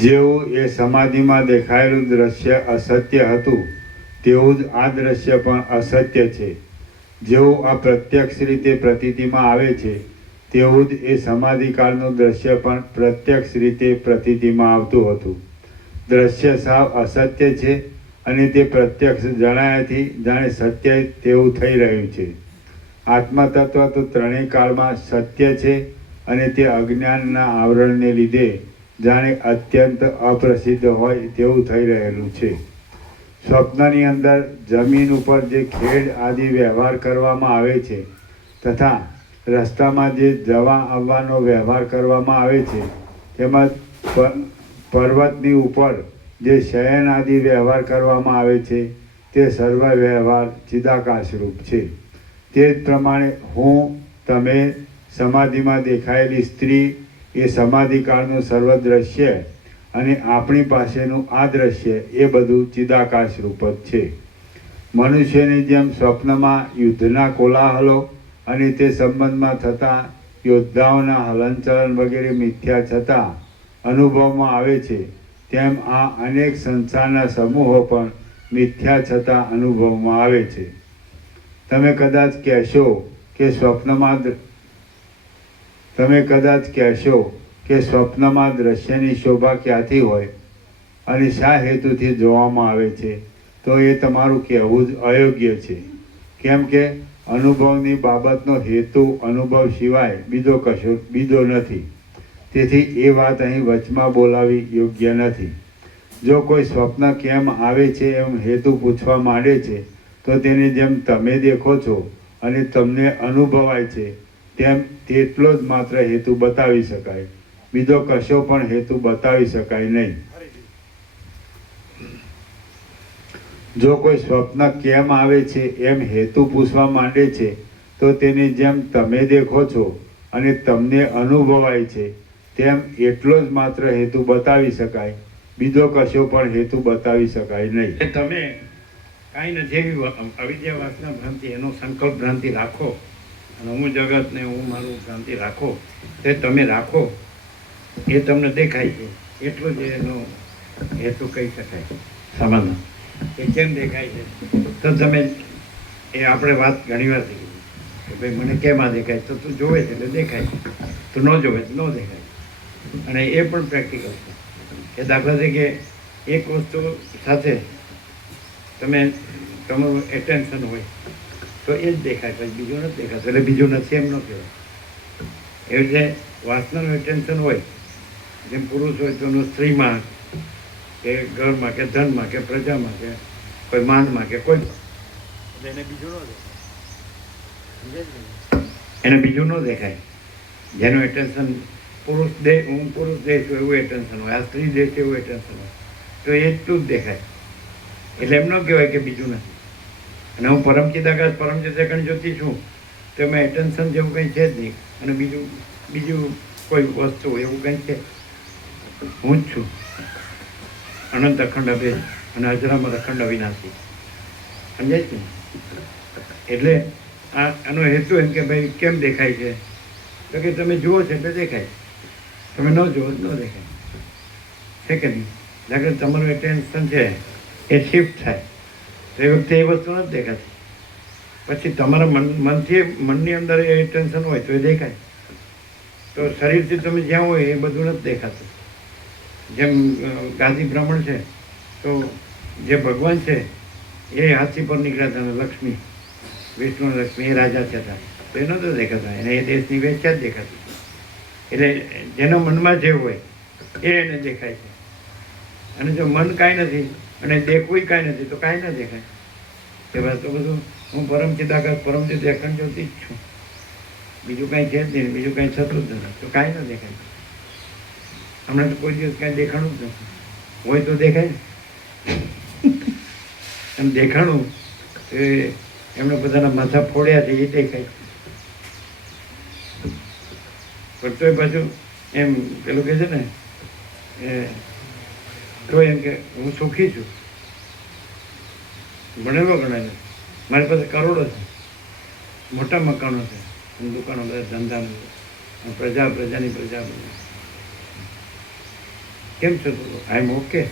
જેવું એ સમાધિમાં દેખાયેલું દ્રશ્ય અસત્ય હતું તેવું જ આ દ્રશ્ય પણ અસત્ય છે. જેવું આ પ્રત્યક્ષ રીતે પ્રતીતિમાં આવે છે તેવું જ એ સમાધિકાળનું દ્રશ્ય પણ પ્રત્યક્ષ રીતે પ્રતીતિમાં આવતું હતું. દ્રશ્ય સાવ અસત્ય છે અને તે પ્રત્યક્ષ જણાયાથી જાણે સત્ય તેવું થઈ રહ્યું છે. આત્મતત્વ તો ત્રણેય કાળમાં સત્ય છે અને તે અજ્ઞાનના આવરણને લીધે જાણે અત્યંત અપ્રસિદ્ધ હોય તેવું થઈ રહેલું છે. સ્વપ્નની અંદર જમીન ઉપર જે ખેડ આદિ વ્યવહાર કરવામાં આવે છે તથા રસ્તામાં જે જવા આવવાનો વ્યવહાર કરવામાં આવે છે તેમજ પર્વતની ઉપર જે શયન આદિ વ્યવહાર કરવામાં આવે છે તે સર્વ વ્યવહાર ચિદાકાશરૂપ છે. તે જ પ્રમાણે હું, તમે, સમાધિમાં દેખાયેલી સ્ત્રી એ સમાધિકાળનું સર્વ દ્રશ્ય અને આપણી પાસેનું આ દ્રશ્ય એ બધું ચિદાકાશ રૂપ જ છે. મનુષ્યની જેમ સ્વપ્નમાં યુદ્ધના કોલાહલો અને તે સંબંધમાં થતા યોદ્ધાઓના હલનચલન વગેરે મિથ્યા છતાં અનુભવમાં આવે છે, તેમ આ અનેક સંસારના સમૂહો પણ મિથ્યા છતાં અનુભવમાં આવે છે. તમે કદાચ કહેશો કે સ્વપ્નમાં દ્રશ્યની શોભા ક્યાંથી હોય અને શા હેતુથી જોવામાં આવે છે, તો એ તમારું કહેવું જ અયોગ્ય છે. કેમ કે અનુભવની બાબતનો હેતુ અનુભવ સિવાય બીજો નથી. તેથી એ વાત અહીં વચમાં બોલાવી યોગ્ય નથી. જો કોઈ સ્વપ્ન કેમ આવે છે એમ હેતુ પૂછવા માંડે છે તો તેને જેમ તમે દેખો છો અને તમને અનુભવાય છે તેમ તેટલો જ માત્ર હેતુ બતાવી શકાય, બીજો કશો પણ હેતુ બતાવી શકાય નહીં. જો કોઈ સ્વપ્ન કેમ આવે છે એમ હેતુ પૂછવા માંડે છે તો તેને જેમ તમે દેખો છો અને તમને અનુભવાય છે તેમ એટલો જ માત્ર હેતુ બતાવી શકાય, બીજો કશો પણ હેતુ બતાવી શકાય નહીં. તમે કાંઈ નથી એવી અવિદ્યા વાસના ભ્રાંતિ, એનો સંકલ્પ ભ્રાંતિ રાખો અને હું જગતને હું મારું ભ્રાંતિ રાખો, તે તમે રાખો એ તમને દેખાય છે, એટલું જ એનો હેતુ કહી શકાય. સમાધાન એ કેમ દેખાય છે તો તમે એ આપણે વાત ઘણી વાર થઈ કે ભાઈ મને કેમ આ દેખાય, તો તું જોવે છે એટલે દેખાય, તું ન જોવે તો ન દેખાય. અને એ પણ પ્રેક્ટિકલ છે કે દાખલા તરીકે એક વસ્તુ સાથે તમારું એટેન્શન હોય તો એ જ દેખાય, પછી બીજું નથી દેખાતું, એટલે બીજું નથી એમ ન કહેવાય. એવી રીતે વાસનાનું એટેન્શન હોય, જેમ પુરુષ હોય તો એનું સ્ત્રીમાં કે ઘરમાં કે ધનમાં કે પ્રજામાં કે કોઈ માનમાં કે કોઈ એને બીજું ન એને બીજું ન દેખાય. જેનું એટેન્શન હું પુરુષ દેહ છું એવું એટેન્શન હોય, આ સ્ત્રી દેહ છે એવું એટેન્શન હોય, તો એટલું જ દેખાય. એટલે એમ ન કહેવાય કે બીજું નથી. અને હું પરમચિદાકાશ પરમચિદાકાશ જ્યોતિ છું તો એમાં એટેન્શન જેવું કંઈ છે જ નહીં, અને બીજું કોઈ વસ્તુ એવું કંઈ છે. હું જ છું અનંત અખંડ અભેદ અને અજરામર અખંડ અવિનાશી. સમજાય છે? એટલે આનો હેતુ એમ કે ભાઈ કેમ દેખાય છે તો કે તમે જુઓ છો એટલે દેખાય, તમે ન જુઓ ન દેખાય. છે કે નહીં? દાખલા તમારું એટેન્શન છે એ શિફ્ટ થાય તો એ વખતે એ વસ્તુ નથી દેખાતી. પછી તમારા મનની અંદર એ ટેન્શન હોય તો એ દેખાય. તો શરીરથી તમે જ્યાં હોય એ બધું નથી દેખાતું. જેમ ગાદી બ્રાહ્મણ છે તો જે ભગવાન છે એ હાથી પર નીકળ્યા હતા, લક્ષ્મી વિષ્ણુ લક્ષ્મી એ રાજા થયા તો એ નહોતા દેખાતા, એને એ દેશની વેચ્યા જ દેખાતી. એટલે જેના મનમાં જે હોય એ એને દેખાય છે. અને જો મન કાંઈ નથી અને દેખવું કાંઈ નથી તો કાંઈ ના દેખાય. એ વાત તો બધું હું પરમચિદાકાશ પરમચિદ અખંડ જ્યોતિ જ છું, બીજું કાંઈ છે જ નહીં, બીજું કાંઈ થતું જ નથી, તો કાંઈ ના દેખાય. હમણાં તો કોઈ દિવસ કાંઈ દેખાણું જ નથી, હોય તો દેખાય. અને દેખાણું એ એમણે બધાના માથા ફોડ્યા છે એ દેખાય. પણ તોય પાછું એમ પેલું કહે છે ને તો એમ કે હું સુખી છું, ભણેલો ગણાય છે, મારી પાસે કરોડો છે, મોટા મકાનો છે, દુકાનો બધા ધંધાનો, પ્રજાની પ્રજા કેમ છે આઈ એમ ઓકે.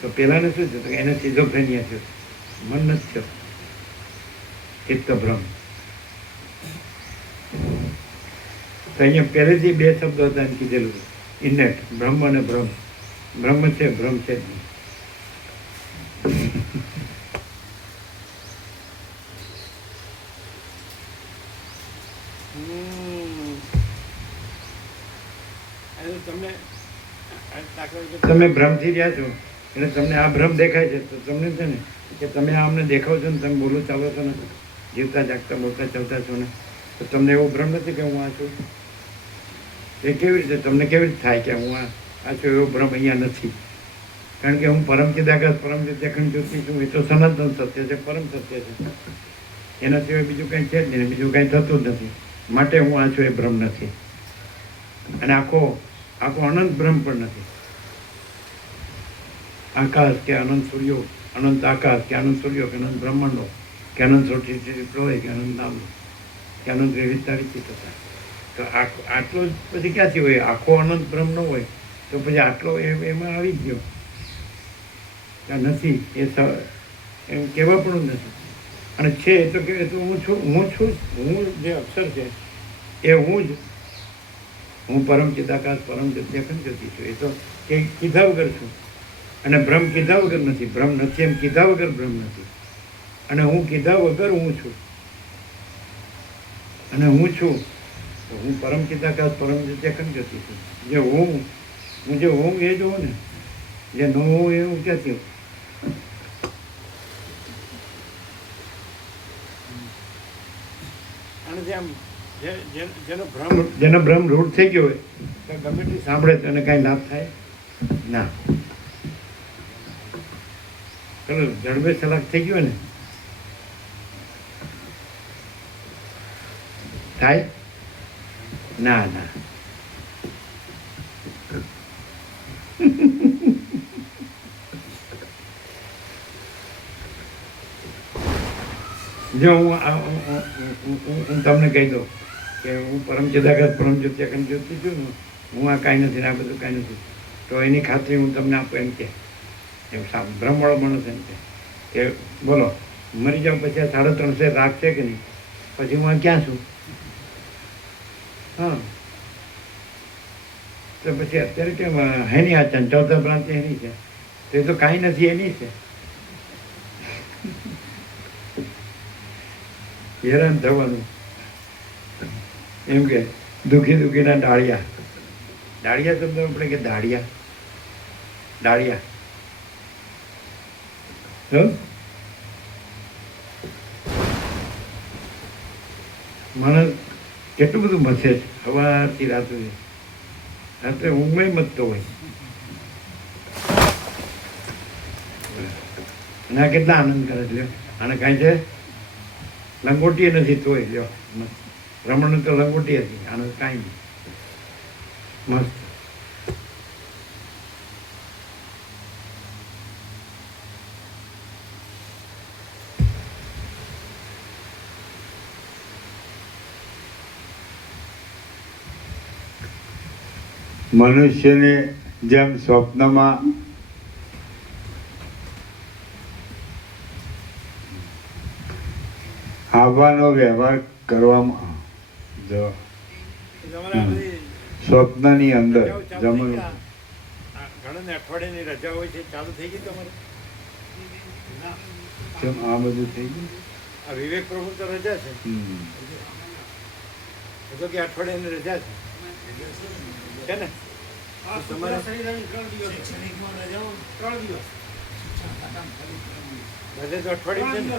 તો પેલાને શું છે તો એને સિઝોફ્રેનિયા થયો, મન નથી થયો, ચિત્ત ભ્રમ. તો અહીંયા પહેલેથી બે શબ્દો હતા એમ કીધેલું ઇનેટ, બ્રહ્મ અને ભ્રમ. બ્રહ્મ છે, ભ્રમ છે જ નહીં. તમે ભ્રમથી રહ્યા છો એટલે તમને આ ભ્રમ દેખાય છે તો તમને છે ને કે તમે આમને દેખાવ છો ને તમે બોલો ચાલો છો ને જીવતા જાગતા બોલતા ચાલતા છો ને, તો તમને એવો ભ્રમ નથી કે હું આ છું? એ કેવી રીતે તમને કેવી રીતે થાય કે હું આ છું? એવો ભ્રમ અહીંયા નથી. કારણ કે હું પરમ ચિદાકાશ પરમ અખંડ જ્યોતિ છું. એ તો સનાતન સત્ય છે, પરમ સત્ય છે. એના સિવાય બીજું કંઈ છે જ નહીં, બીજું કંઈ થતું જ નથી. માટે હું આ છું એ ભ્રમ નથી. અને આખો અનંત ભ્રમ પણ નથી. આકાશ કે અનંત સૂર્યો, અનંત આકાશ કે અનંત સૂર્યો કે અનંત બ્રહ્માંડો કે અનંત સોટી પ્રલય કે અનંત નામ કે અનંત વિવિધતા રીતિ થતા, તો આટલો જ પછી ક્યાંથી હોય? આખો અનંત બ્રહ્મ ન હોય તો પછી આટલો એમાં આવી જ ગયો. ત્યાં નથી એ એમ કહેવા પણ નથી. અને છે એ તો કે હું છું, હું જે અક્ષર છે એ હું જ, હું પરમ ચિદાકાશ પરમ અખંડ જ્યોતિ છું. એ તો કે કીધા વગર છું. અને ભ્રમ કીધા વગર નથી. ભ્રમ નથી એમ કીધા વગર ભ્રમ નથી. અને હું કીધા વગર હું છું. અને હું છું તો હું પરમ ચિદાકાશ પરમ અખંડ જ્યોતિ છું. જે હું જે હોઉં એ જ હોઉં ને. જે ન હોઉં એ હું ક્યાંથી હોઉં? અને જેનો ભ્રમ રૂઢ થઈ ગયો હોય તો ગમે તે સાંભળે તો એને કાંઈ લાભ થાય ના. ચલો જડબે સલાક થઈ ગયો ને, થાય ના ના. જો હું તમને કહી દઉં કે હું પરમ ચિદાકાશ પરમ જ્યોતિ અખંડ જ્યોતિ છું ને, હું આ કાંઈ નથી ને આ બધું કાંઈ નથી, તો એની ખાતરી હું તમને આપું એમ કે એમ ભ્રમવાળો માણસ એમ કે બોલો મરી જાઉં પછી આ 3.5 રાખ છે કે નહીં? પછી હું આ ક્યાં છું? હા, તો પછી અત્યારે કેમ હેની આ ચંચળતા ભ્રાંતિ એની છે, તો એ તો કાંઈ નથી એની છે. હેરાન થવાનું એમ કે દુખીના ડાળિયા શબ્દ આપણે કે ડાળિયા માણસ કેટલું બધું મથે છે સવારથી રાત સુધી. રાત્રે ઊંઘમાં મથતો હોય. અને આ કેટલા આનંદ કરે છે. આને કાંઈ છે લંગોટી નથી તોય લ્યો. રમણ તો લંગોટી હતી, આનંદ કાંઈ નહીં. મસ્ત. મનુષ્યને જેમ સ્વપ્નમાં આવવાનો વ્યવહાર કરવામાં સ્વપ્નની અંદર જમવાનું ઘણાને અઠવાડિયાની રજા હોય છે, ચાલુ થઈ ગઈ તમારે? જેમ આ બધું થઈ ગયું. આ વિવેક પ્રભુ તો રજા છે, એ તો કે અઠવાડિયાની રજા છે ને? તમારે રજા તો અઠવાડિયું છે ને?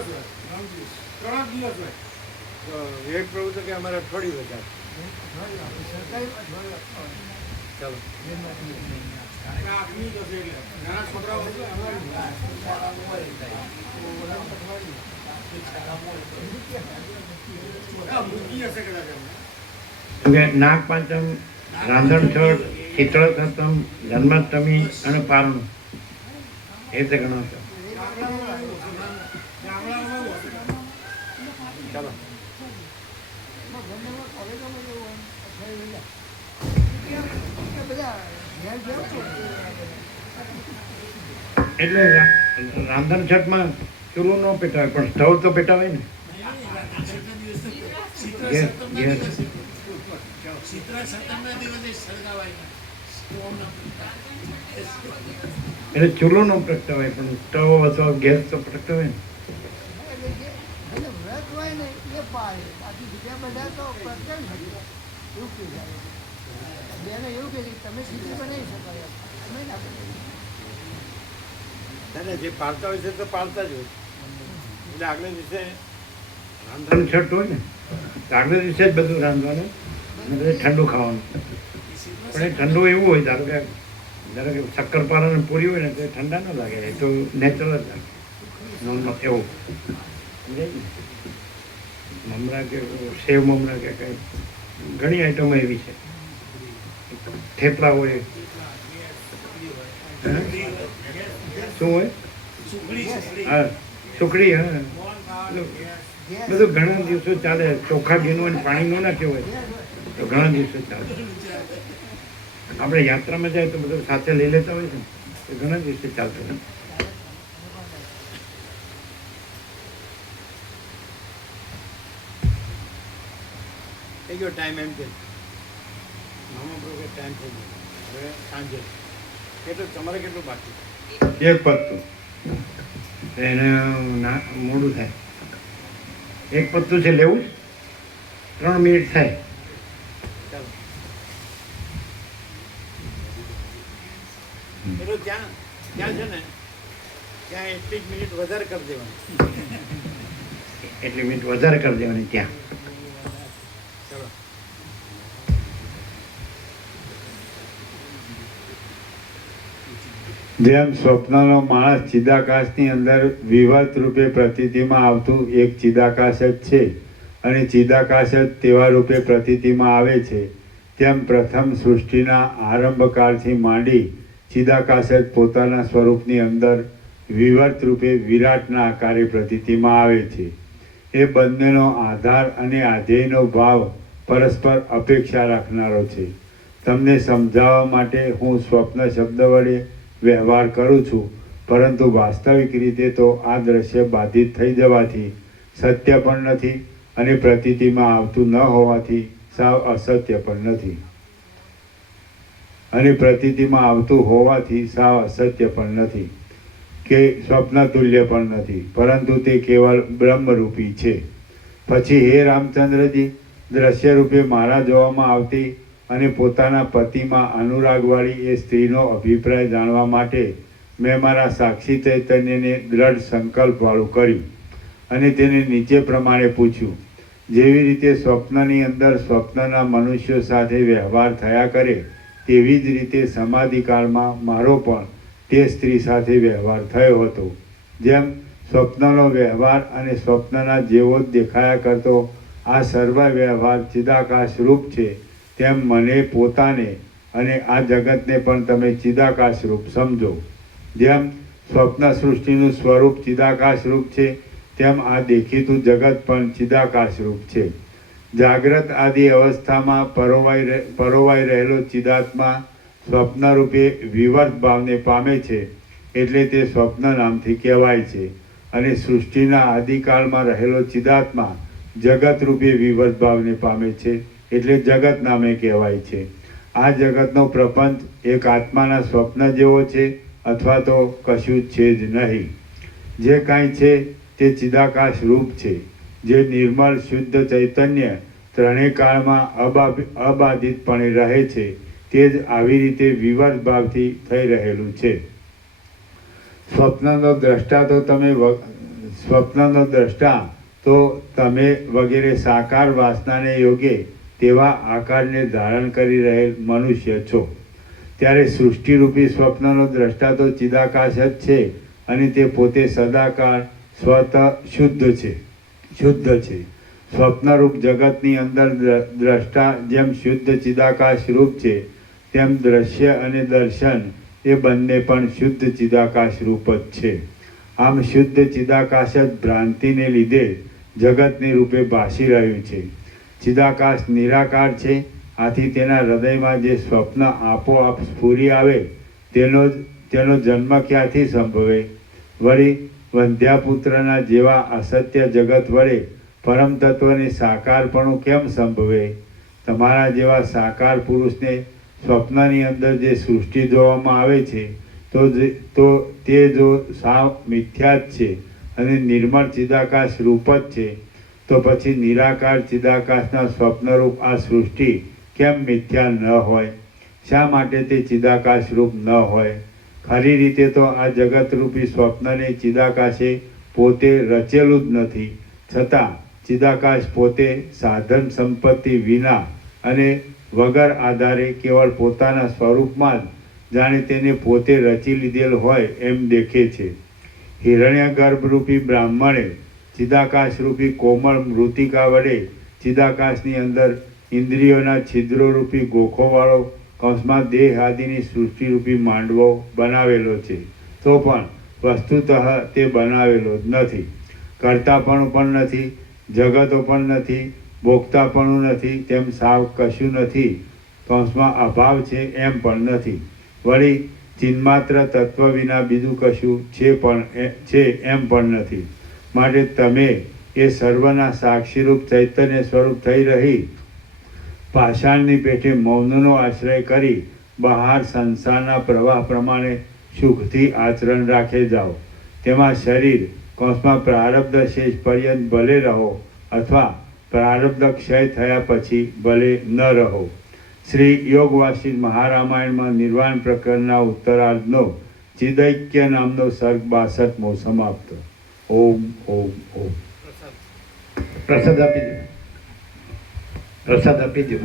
વિવેક પ્રભુ તો કે અમારે અઠવાડિયું રજા છે. ચાલો નાગ પાંચમ, રાંધણ છઠ, શીતળ સપ્તમ, જન્માષ્ટમી અને પારણું એ રીતે ગણાવશો. ચાલો એટલે રાંધણ છઠમાં ચૂલું ન પેટાવે પણ સ્ટવ તો પેટાવે ને. એટલે ચૂલો નો પ્રગટાવાય પણ સ્ટવ અથવા ગેસ તો પ્રગટાવે ને. વ્રત હોય ને એ પાડે, બાકી બીજા બધા તો પ્રત્યેક એવું કહી જાય. બેને એવું કહે છે કે તમે સીધી બનાવી શકાય, અમે ના બનાવી. જે પાડતા હોય છે તો પાડતા જ હોય. એટલે આગલે દિવસે રાંધવાનું છઠ હોય ને તો આગલે દિવસે જ બધું રાંધવાનું અને પછી ઠંડુ ખાવાનું. પણ એ ઠંડુ એવું હોય ધારો કે શક્કરપારા અને પૂરી હોય ને તો એ ઠંડા ન લાગે, એ તો નેચરલ જ લાગે નોર્મલ એવું. સમજાય ને? મમરા કે સેવ મમરા કે કંઈ ઘણી આઈટમો એવી છે. થેપલા હોય, હા? શું હોય? હા, સુખડી. હા, બધું ઘણા દિવસો ચાલે. ચોખા ઘીનું અને પાણી ન નાખ્યું હોય તો ઘણા દિવસો ચાલે. આપણે યાત્રામાં જાય તો બધું સાથે લઈ લેતા હોય છે તો ઘણા દિવસે ચાલતું હોય. થઈ ગયો ટાઈમ એમ કે મામા પ્રભુ ટાઈમ થઈ ગયો. હવે સાંજે કેટલું તમારે કેટલું બાકી? એક પત્તું. એને મોડું થાય. એક પત્તું છે લેવું જ? 3 મિનિટ થાય. ચાલો એટલું ત્યાં ત્યાં છે ને ત્યાં એટલી જ મિનિટ વધારે કરી દેવાની. એટલી મિનિટ વધારે કરી દેવાની ત્યાં. ચલો. જેમ સ્વપ્નનો માણસ ચિદાકાશની અંદર વિવર્ત રૂપે પ્રતીતિમાં આવતું એક ચિદાકાશ જ છે અને ચિદાકાશ જ તેવા રૂપે પ્રતીતિમાં આવે છે, તેમ પ્રથમ સૃષ્ટિના આરંભકાળથી માંડી ચિદાકાશ જ પોતાના સ્વરૂપની અંદર વિવર્ત રૂપે વિરાટના આકારે પ્રતીતિમાં આવે છે. એ બંનેનો આધાર અને આધેયનો ભાવ પરસ્પર અપેક્ષા રાખનારો છે. તમને સમજાવવા માટે હું સ્વપ્ન શબ્દ વડે વ્યવહાર કરું છું, પરંતુ વાસ્તવિક રીતે તો આ દ્રશ્ય બાધિત થઈ જવાથી સત્ય પણ નથી અને પ્રતીતિમાં આવતું ન હોવાથી સાવ અસત્ય પણ નથી, અને પ્રતીતિમાં આવતું હોવાથી સાવ અસત્ય પણ નથી કે સ્વપ્ન તુલ્ય પણ નથી, પરંતુ તે કેવળ બ્રહ્મરૂપી છે. પછી હે રામચંદ્રજી, દ્રશ્ય રૂપે મારા જોવામાં આવતી અને પોતાના પતિમાં અનુરાગવાળી એ સ્ત્રીનો અભિપ્રાય જાણવા માટે મેં મારા સાક્ષી ચૈતન્યને દ્રઢ સંકલ્પવાળું કર્યું અને તેને નીચે પ્રમાણે પૂછ્યું. જેવી રીતે સ્વપ્નની અંદર સ્વપ્નના મનુષ્યો સાથે વ્યવહાર થયા કરે તેવી જ રીતે સમાધિકાળમાં મારો પણ તે સ્ત્રી સાથે વ્યવહાર થયો હતો. જેમ સ્વપ્નનો વ્યવહાર અને સ્વપ્નના જેવો જ દેખાયા કરતો આ સર્વ વ્યવહાર ચિદાકાશ રૂપ છે, તેમ મને પોતાને અને આ જગતને પણ તમે ચિદાકાશ રૂપ સમજો. જેમ સ્વપ્ન સૃષ્ટિનું સ્વરૂપ ચિદાકાશ રૂપ છે, તેમ આ દેખીતું જગત પણ ચિદાકાશ રૂપ છે. જાગ્રત આદિ અવસ્થામાં પરોવાઈ રહેલો ચિદાત્મા સ્વપ્ન રૂપે વિવર્ત ભાવને પામે છે, એટલે તે સ્વપ્ન નામથી કહેવાય છે, અને સૃષ્ટિના આદિકાળમાં રહેલો ચિદાત્મા જગત રૂપે વિવર્ત ભાવને પામે છે, એટલે જગત નામે કહેવાય છે. આ જગતનો પ્રપંચ એક આત્માના સ્વપ્ન જેવો છે અથવા તો કશું છે જ નહીં. જે કાંઈ છે તે ચિદાકાશ રૂપ છે, જે નિર્મળ શુદ્ધ ચૈતન્ય ત્રણેય કાળમાં અબાધિતપણે રહે છે, તે જ આવી રીતે વિવર્ત ભાવથી થઈ રહેલું છે. સ્વપ્નનો દ્રષ્ટા તો તમે વગેરે સાકાર વાસનાને યોગે તેવા આકારને ધારણ કરી રહેલ મનુષ્ય છો. ત્યારે સૃષ્ટિરૂપી સ્વપ્નનો દ્રષ્ટા તો ચિદાકાશ જ છે અને તે પોતે સદાકાળ સ્વતઃ શુદ્ધ છે. સ્વપ્નરૂપ જગતની અંદર દ્રષ્ટા જેમ શુદ્ધ ચિદાકાશ રૂપ છે, તેમ દ્રશ્ય અને દર્શન એ બંને પણ શુદ્ધ ચિદાકાશ રૂપ જ છે. આમ શુદ્ધ ચિદાકાશ જ ભ્રાંતિને લીધે જગતની રૂપે ભાસી રહ્યું છે. ચિદાકાશ નિરાકાર છે, આથી તેના હૃદયમાં જે સ્વપ્ન આપોઆપ સ્ફુરી આવે તેનો જન્મ ક્યાંથી સંભવે? વળી વંધ્યાપુત્રના જેવા અસત્ય જગત વડે પરમ તત્વને સાકારપણું કેમ સંભવે? તમારા જેવા સાકાર પુરુષને સ્વપ્નની અંદર જે સૃષ્ટિ જોવામાં આવે છે તો તે જો સાવ મિથ્યા જ છે અને નિર્મળ ચિદાકાશ રૂપ જ છે, તો પછી નિરાકાર ચિદાકાશના સ્વપ્નરૂપ આ સૃષ્ટિ કેમ મિથ્યા ન હોય? શા માટે તે ચિદાકાશ રૂપ ન હોય? ખરી રીતે તો આ જગતરૂપી સ્વપ્નને ચિદાકાશે પોતે રચેલું જ નથી, છતાં ચિદાકાશ પોતે સાધન સંપત્તિ વિના અને વગર આધારે કેવળ પોતાના સ્વરૂપમાં જ જાણે તેને પોતે રચી લીધેલ હોય એમ દેખે છે. હિરણ્યગર્ભરૂપી બ્રાહ્મણે ચિદાકાશરૂપી કોમળ મૃતિકા વડે ચિદાકાશની અંદર ઇન્દ્રિયોના છિદ્રોરૂપી ગોખોવાળો કૌંસમાં દેહ આદિની સૃષ્ટિરૂપી માંડવો બનાવેલો છે. તો પણ વસ્તુતઃ તે બનાવેલો જ નથી. કર્તાપણું પણ નથી, જગતો પણ નથી, ભોગતાપણું નથી, તેમ સાવ કશું નથી. કૌંસમાં અભાવ છે એમ પણ નથી. વળી ચિન્માત્ર તત્વ વિના બીજું કશું છે એમ પણ નથી. માટે તમે એ સર્વના સાક્ષીરૂપ ચૈતન્ય સ્વરૂપ થઈ રહી પાષાણની પેઠે મૌનનો આશ્રય કરી બહાર સંસારના પ્રવાહ પ્રમાણે સુખથી આચરણ રાખે જાઓ. તેમાં શરીર કૌંસમાં પ્રારબ્ધ શેષ પર્યંત ભલે રહો અથવા પ્રારબ્ધ ક્ષય થયા પછી ભલે ન રહો. શ્રી યોગવાસી મહારામાયણમાં નિર્વાણ પ્રકરણના ઉત્તરાર્ધનો ચિદૈક્ય નામનો સર્ગ 62મો સમાપ્ત. ઓમ ઓમ ઓમ. પ્રસાદ આપી દો. પ્રસાદ આપી દો.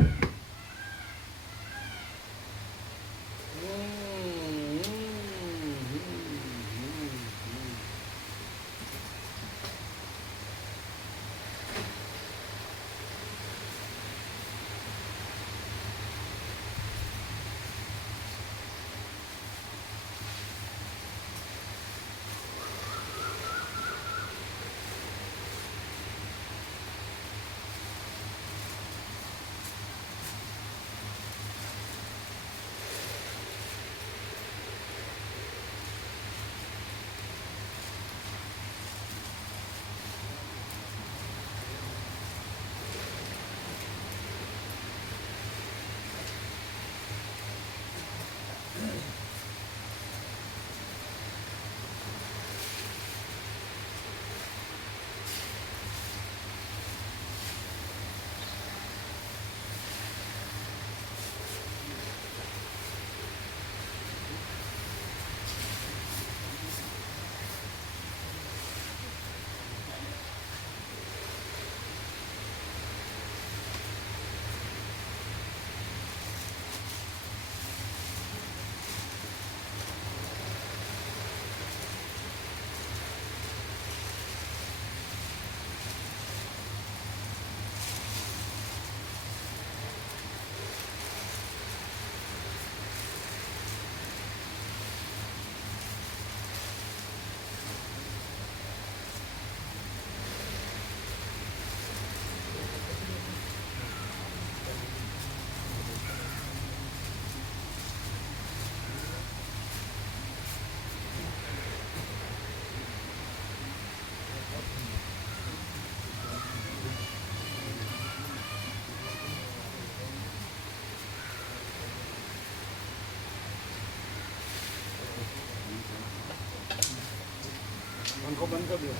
पंखो बंद कर दो.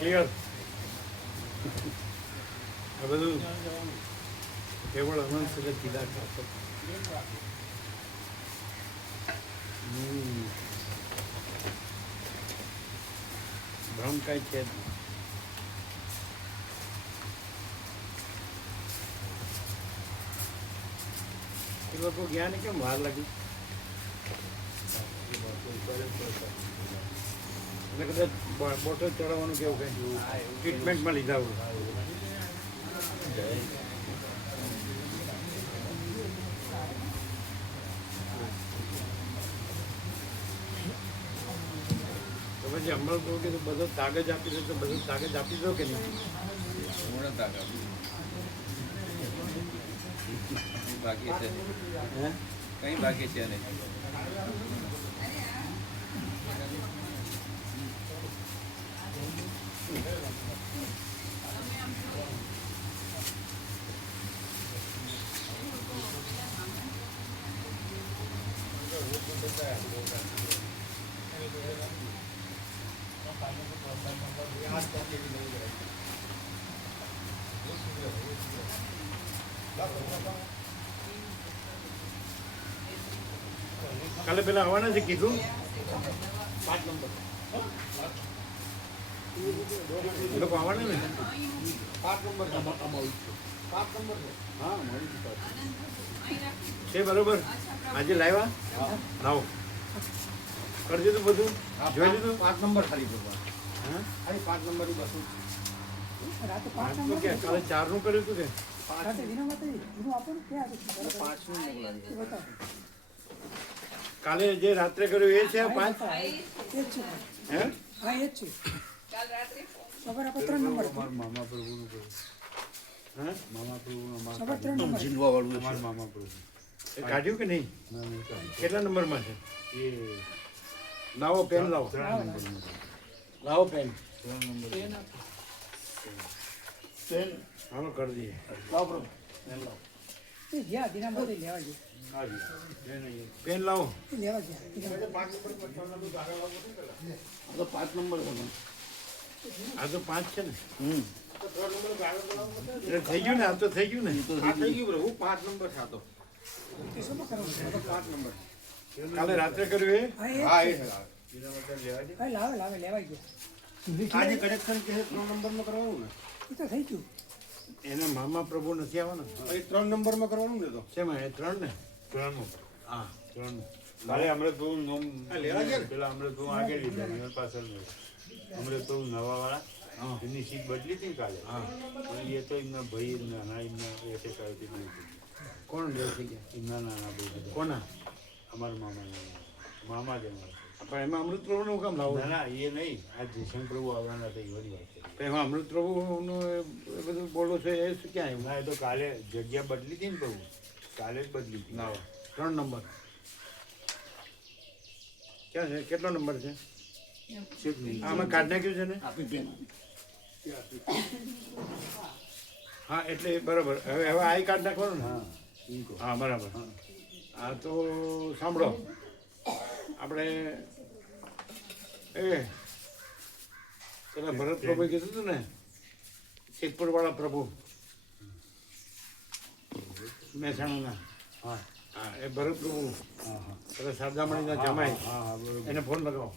ક્લિયર બધું કેવળ અનંત સગત કીધા ખાતો ભ્રમ કાંઈ છે જ નહીં. એ લોકો ગયા ને કેમ વાર લાગી એટલે કદાચ બોટલ ચડાવવાનું કેવું કંઈ ટ્રીટમેન્ટમાં લીધા હોય. તો પછી હમણાં કહું કે બધો કાગજ આપી દો તો બધું કાગજ આપી દો કે નહીં? બાકી છે હે કઈ બાકી છે નહીં. કાલે પેલા આવવાના છે કીધું 5 નંબર એ લોકો આવવાના ને 5 નંબર હા છે બરોબર આજે લાવ્યા લાવો કરી દીધું બધું જોઈ લીધું 5 નંબર ખાલી કરવા હા ખાલી 5 નંબરની બસ રાતે પાંચ 5 તો નંબર કે કાલે 4 નું કર્યું હતું કે રાતે વિનામાંથી જૂનું આપો ને ક્યાં હતું? 5 નું બતાવો. કાલે જે રાત્રે કર્યું એ છે 5 એ જ છે હે હા એ જ છે સવારે આપણે 3 નંબર હતો. મામા પ્રભુનું કર્યું હા મામા પ્રભુનું સવારે 3 નંબર હતો. અમારા મામા પ્રભુ એ કાઢ્યું કે નહીં કેટલા નંબરમાં છે એ લાવો પેન લાવો લાવો પેન હાલો કરી દઈએ એ ગયા દિનામાંથી લેવા ગયા પેન લાવો એ લેવા ગયા આ તો 5 છે ને એટલે થઈ ગયું ને આ તો થઈ ગયું ને થઈ ગયું પ્રભુ 5 નંબર છે આ તો એ શું કરવાનું? 5 નંબર કાલે રાત્રે કર્યું હા એ એ જ છે. હા લાવે લાવે લેવા ગયા આજે કરેક્શન કે 3 નંબરમાં કરવાનું ને એ તો થઈ ગયું. એના મામા પ્રભુ નથી આવવાના એ 3 નંબરમાં કરવાનું ને તો શેમાં એ 3 ને 3 હા 3 કાલે અમૃત બહુ નોમ લેવા ગયા ને? પેલા અમૃત બહુ આગળ લીધા એની પાછળ અમૃત બહુ નવા વાળા એમની સીટ બદલી હતી ને કાલે પણ એ તો એમના ભાઈ નાના એમના એટેક આવી હતી કોણ બે થઈ ગયા એમના નાના ભાઈ કોના અમારા મામા મામા જ અમારા પણ એમાં અમૃત પ્રભુનું કામ લાવું ના ના એ નહીં આ જયશંકર પ્રભુ આવવાના હતા એ વળી વાત કરી તો એમાં અમૃત પ્રભુનું એ બધું બોલો છે એ શું ક્યાં આવ્યું ના એ તો કાલે જગ્યા બદલી હતી ને પ્રભુ કાલે જ બદલી હતી લાવો 3 નંબર ક્યાં છે કેટલો નંબર છે આમાં કાઢ નાખ્યું છે ને હા એટલે બરાબર હવે હવે આઈ કાર્ડ નાખવાનું ને હા બરાબર હા તો સાંભળો આપણે એ પેલા ભરત પ્રભુએ કીધું હતું ને સિદ્ધપુર વાળા પ્રભુ મહેસાણાના હા હા એ ભરત પ્રભુ હા હા પેલા શારદામણીના જમાઈ હા હા બરોબર એને ફોન લગાવો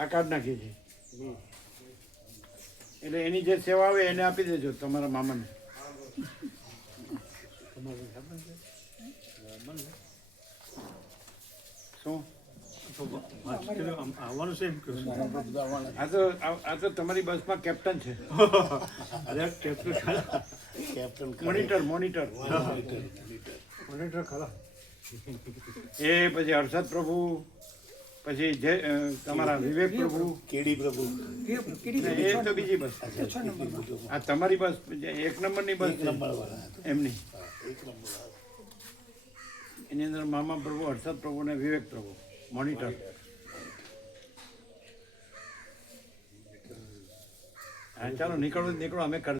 આ કાર્ડ નાખીએ છીએ એટલે એની જે સેવા આવે એને આપી દેજો તમારા મામાને શું આ તો તમારી બસમાં કેપ્ટન છે મોનિટર મોનિટર ખરા એ પછી હર્ષદ પ્રભુ પછી જય તમારા વિવેક પ્રભુ કેડી એ તો બીજી બસ 6 નંબર આ તમારી બસ જે 1 નંબરની બસ છે એમની એની અંદર મામા પ્રભુ હર્ષદ પ્રભુ અને વિવેક પ્રભુ મોનિટર હા ચાલો નીકળો નીકળો અમે કરી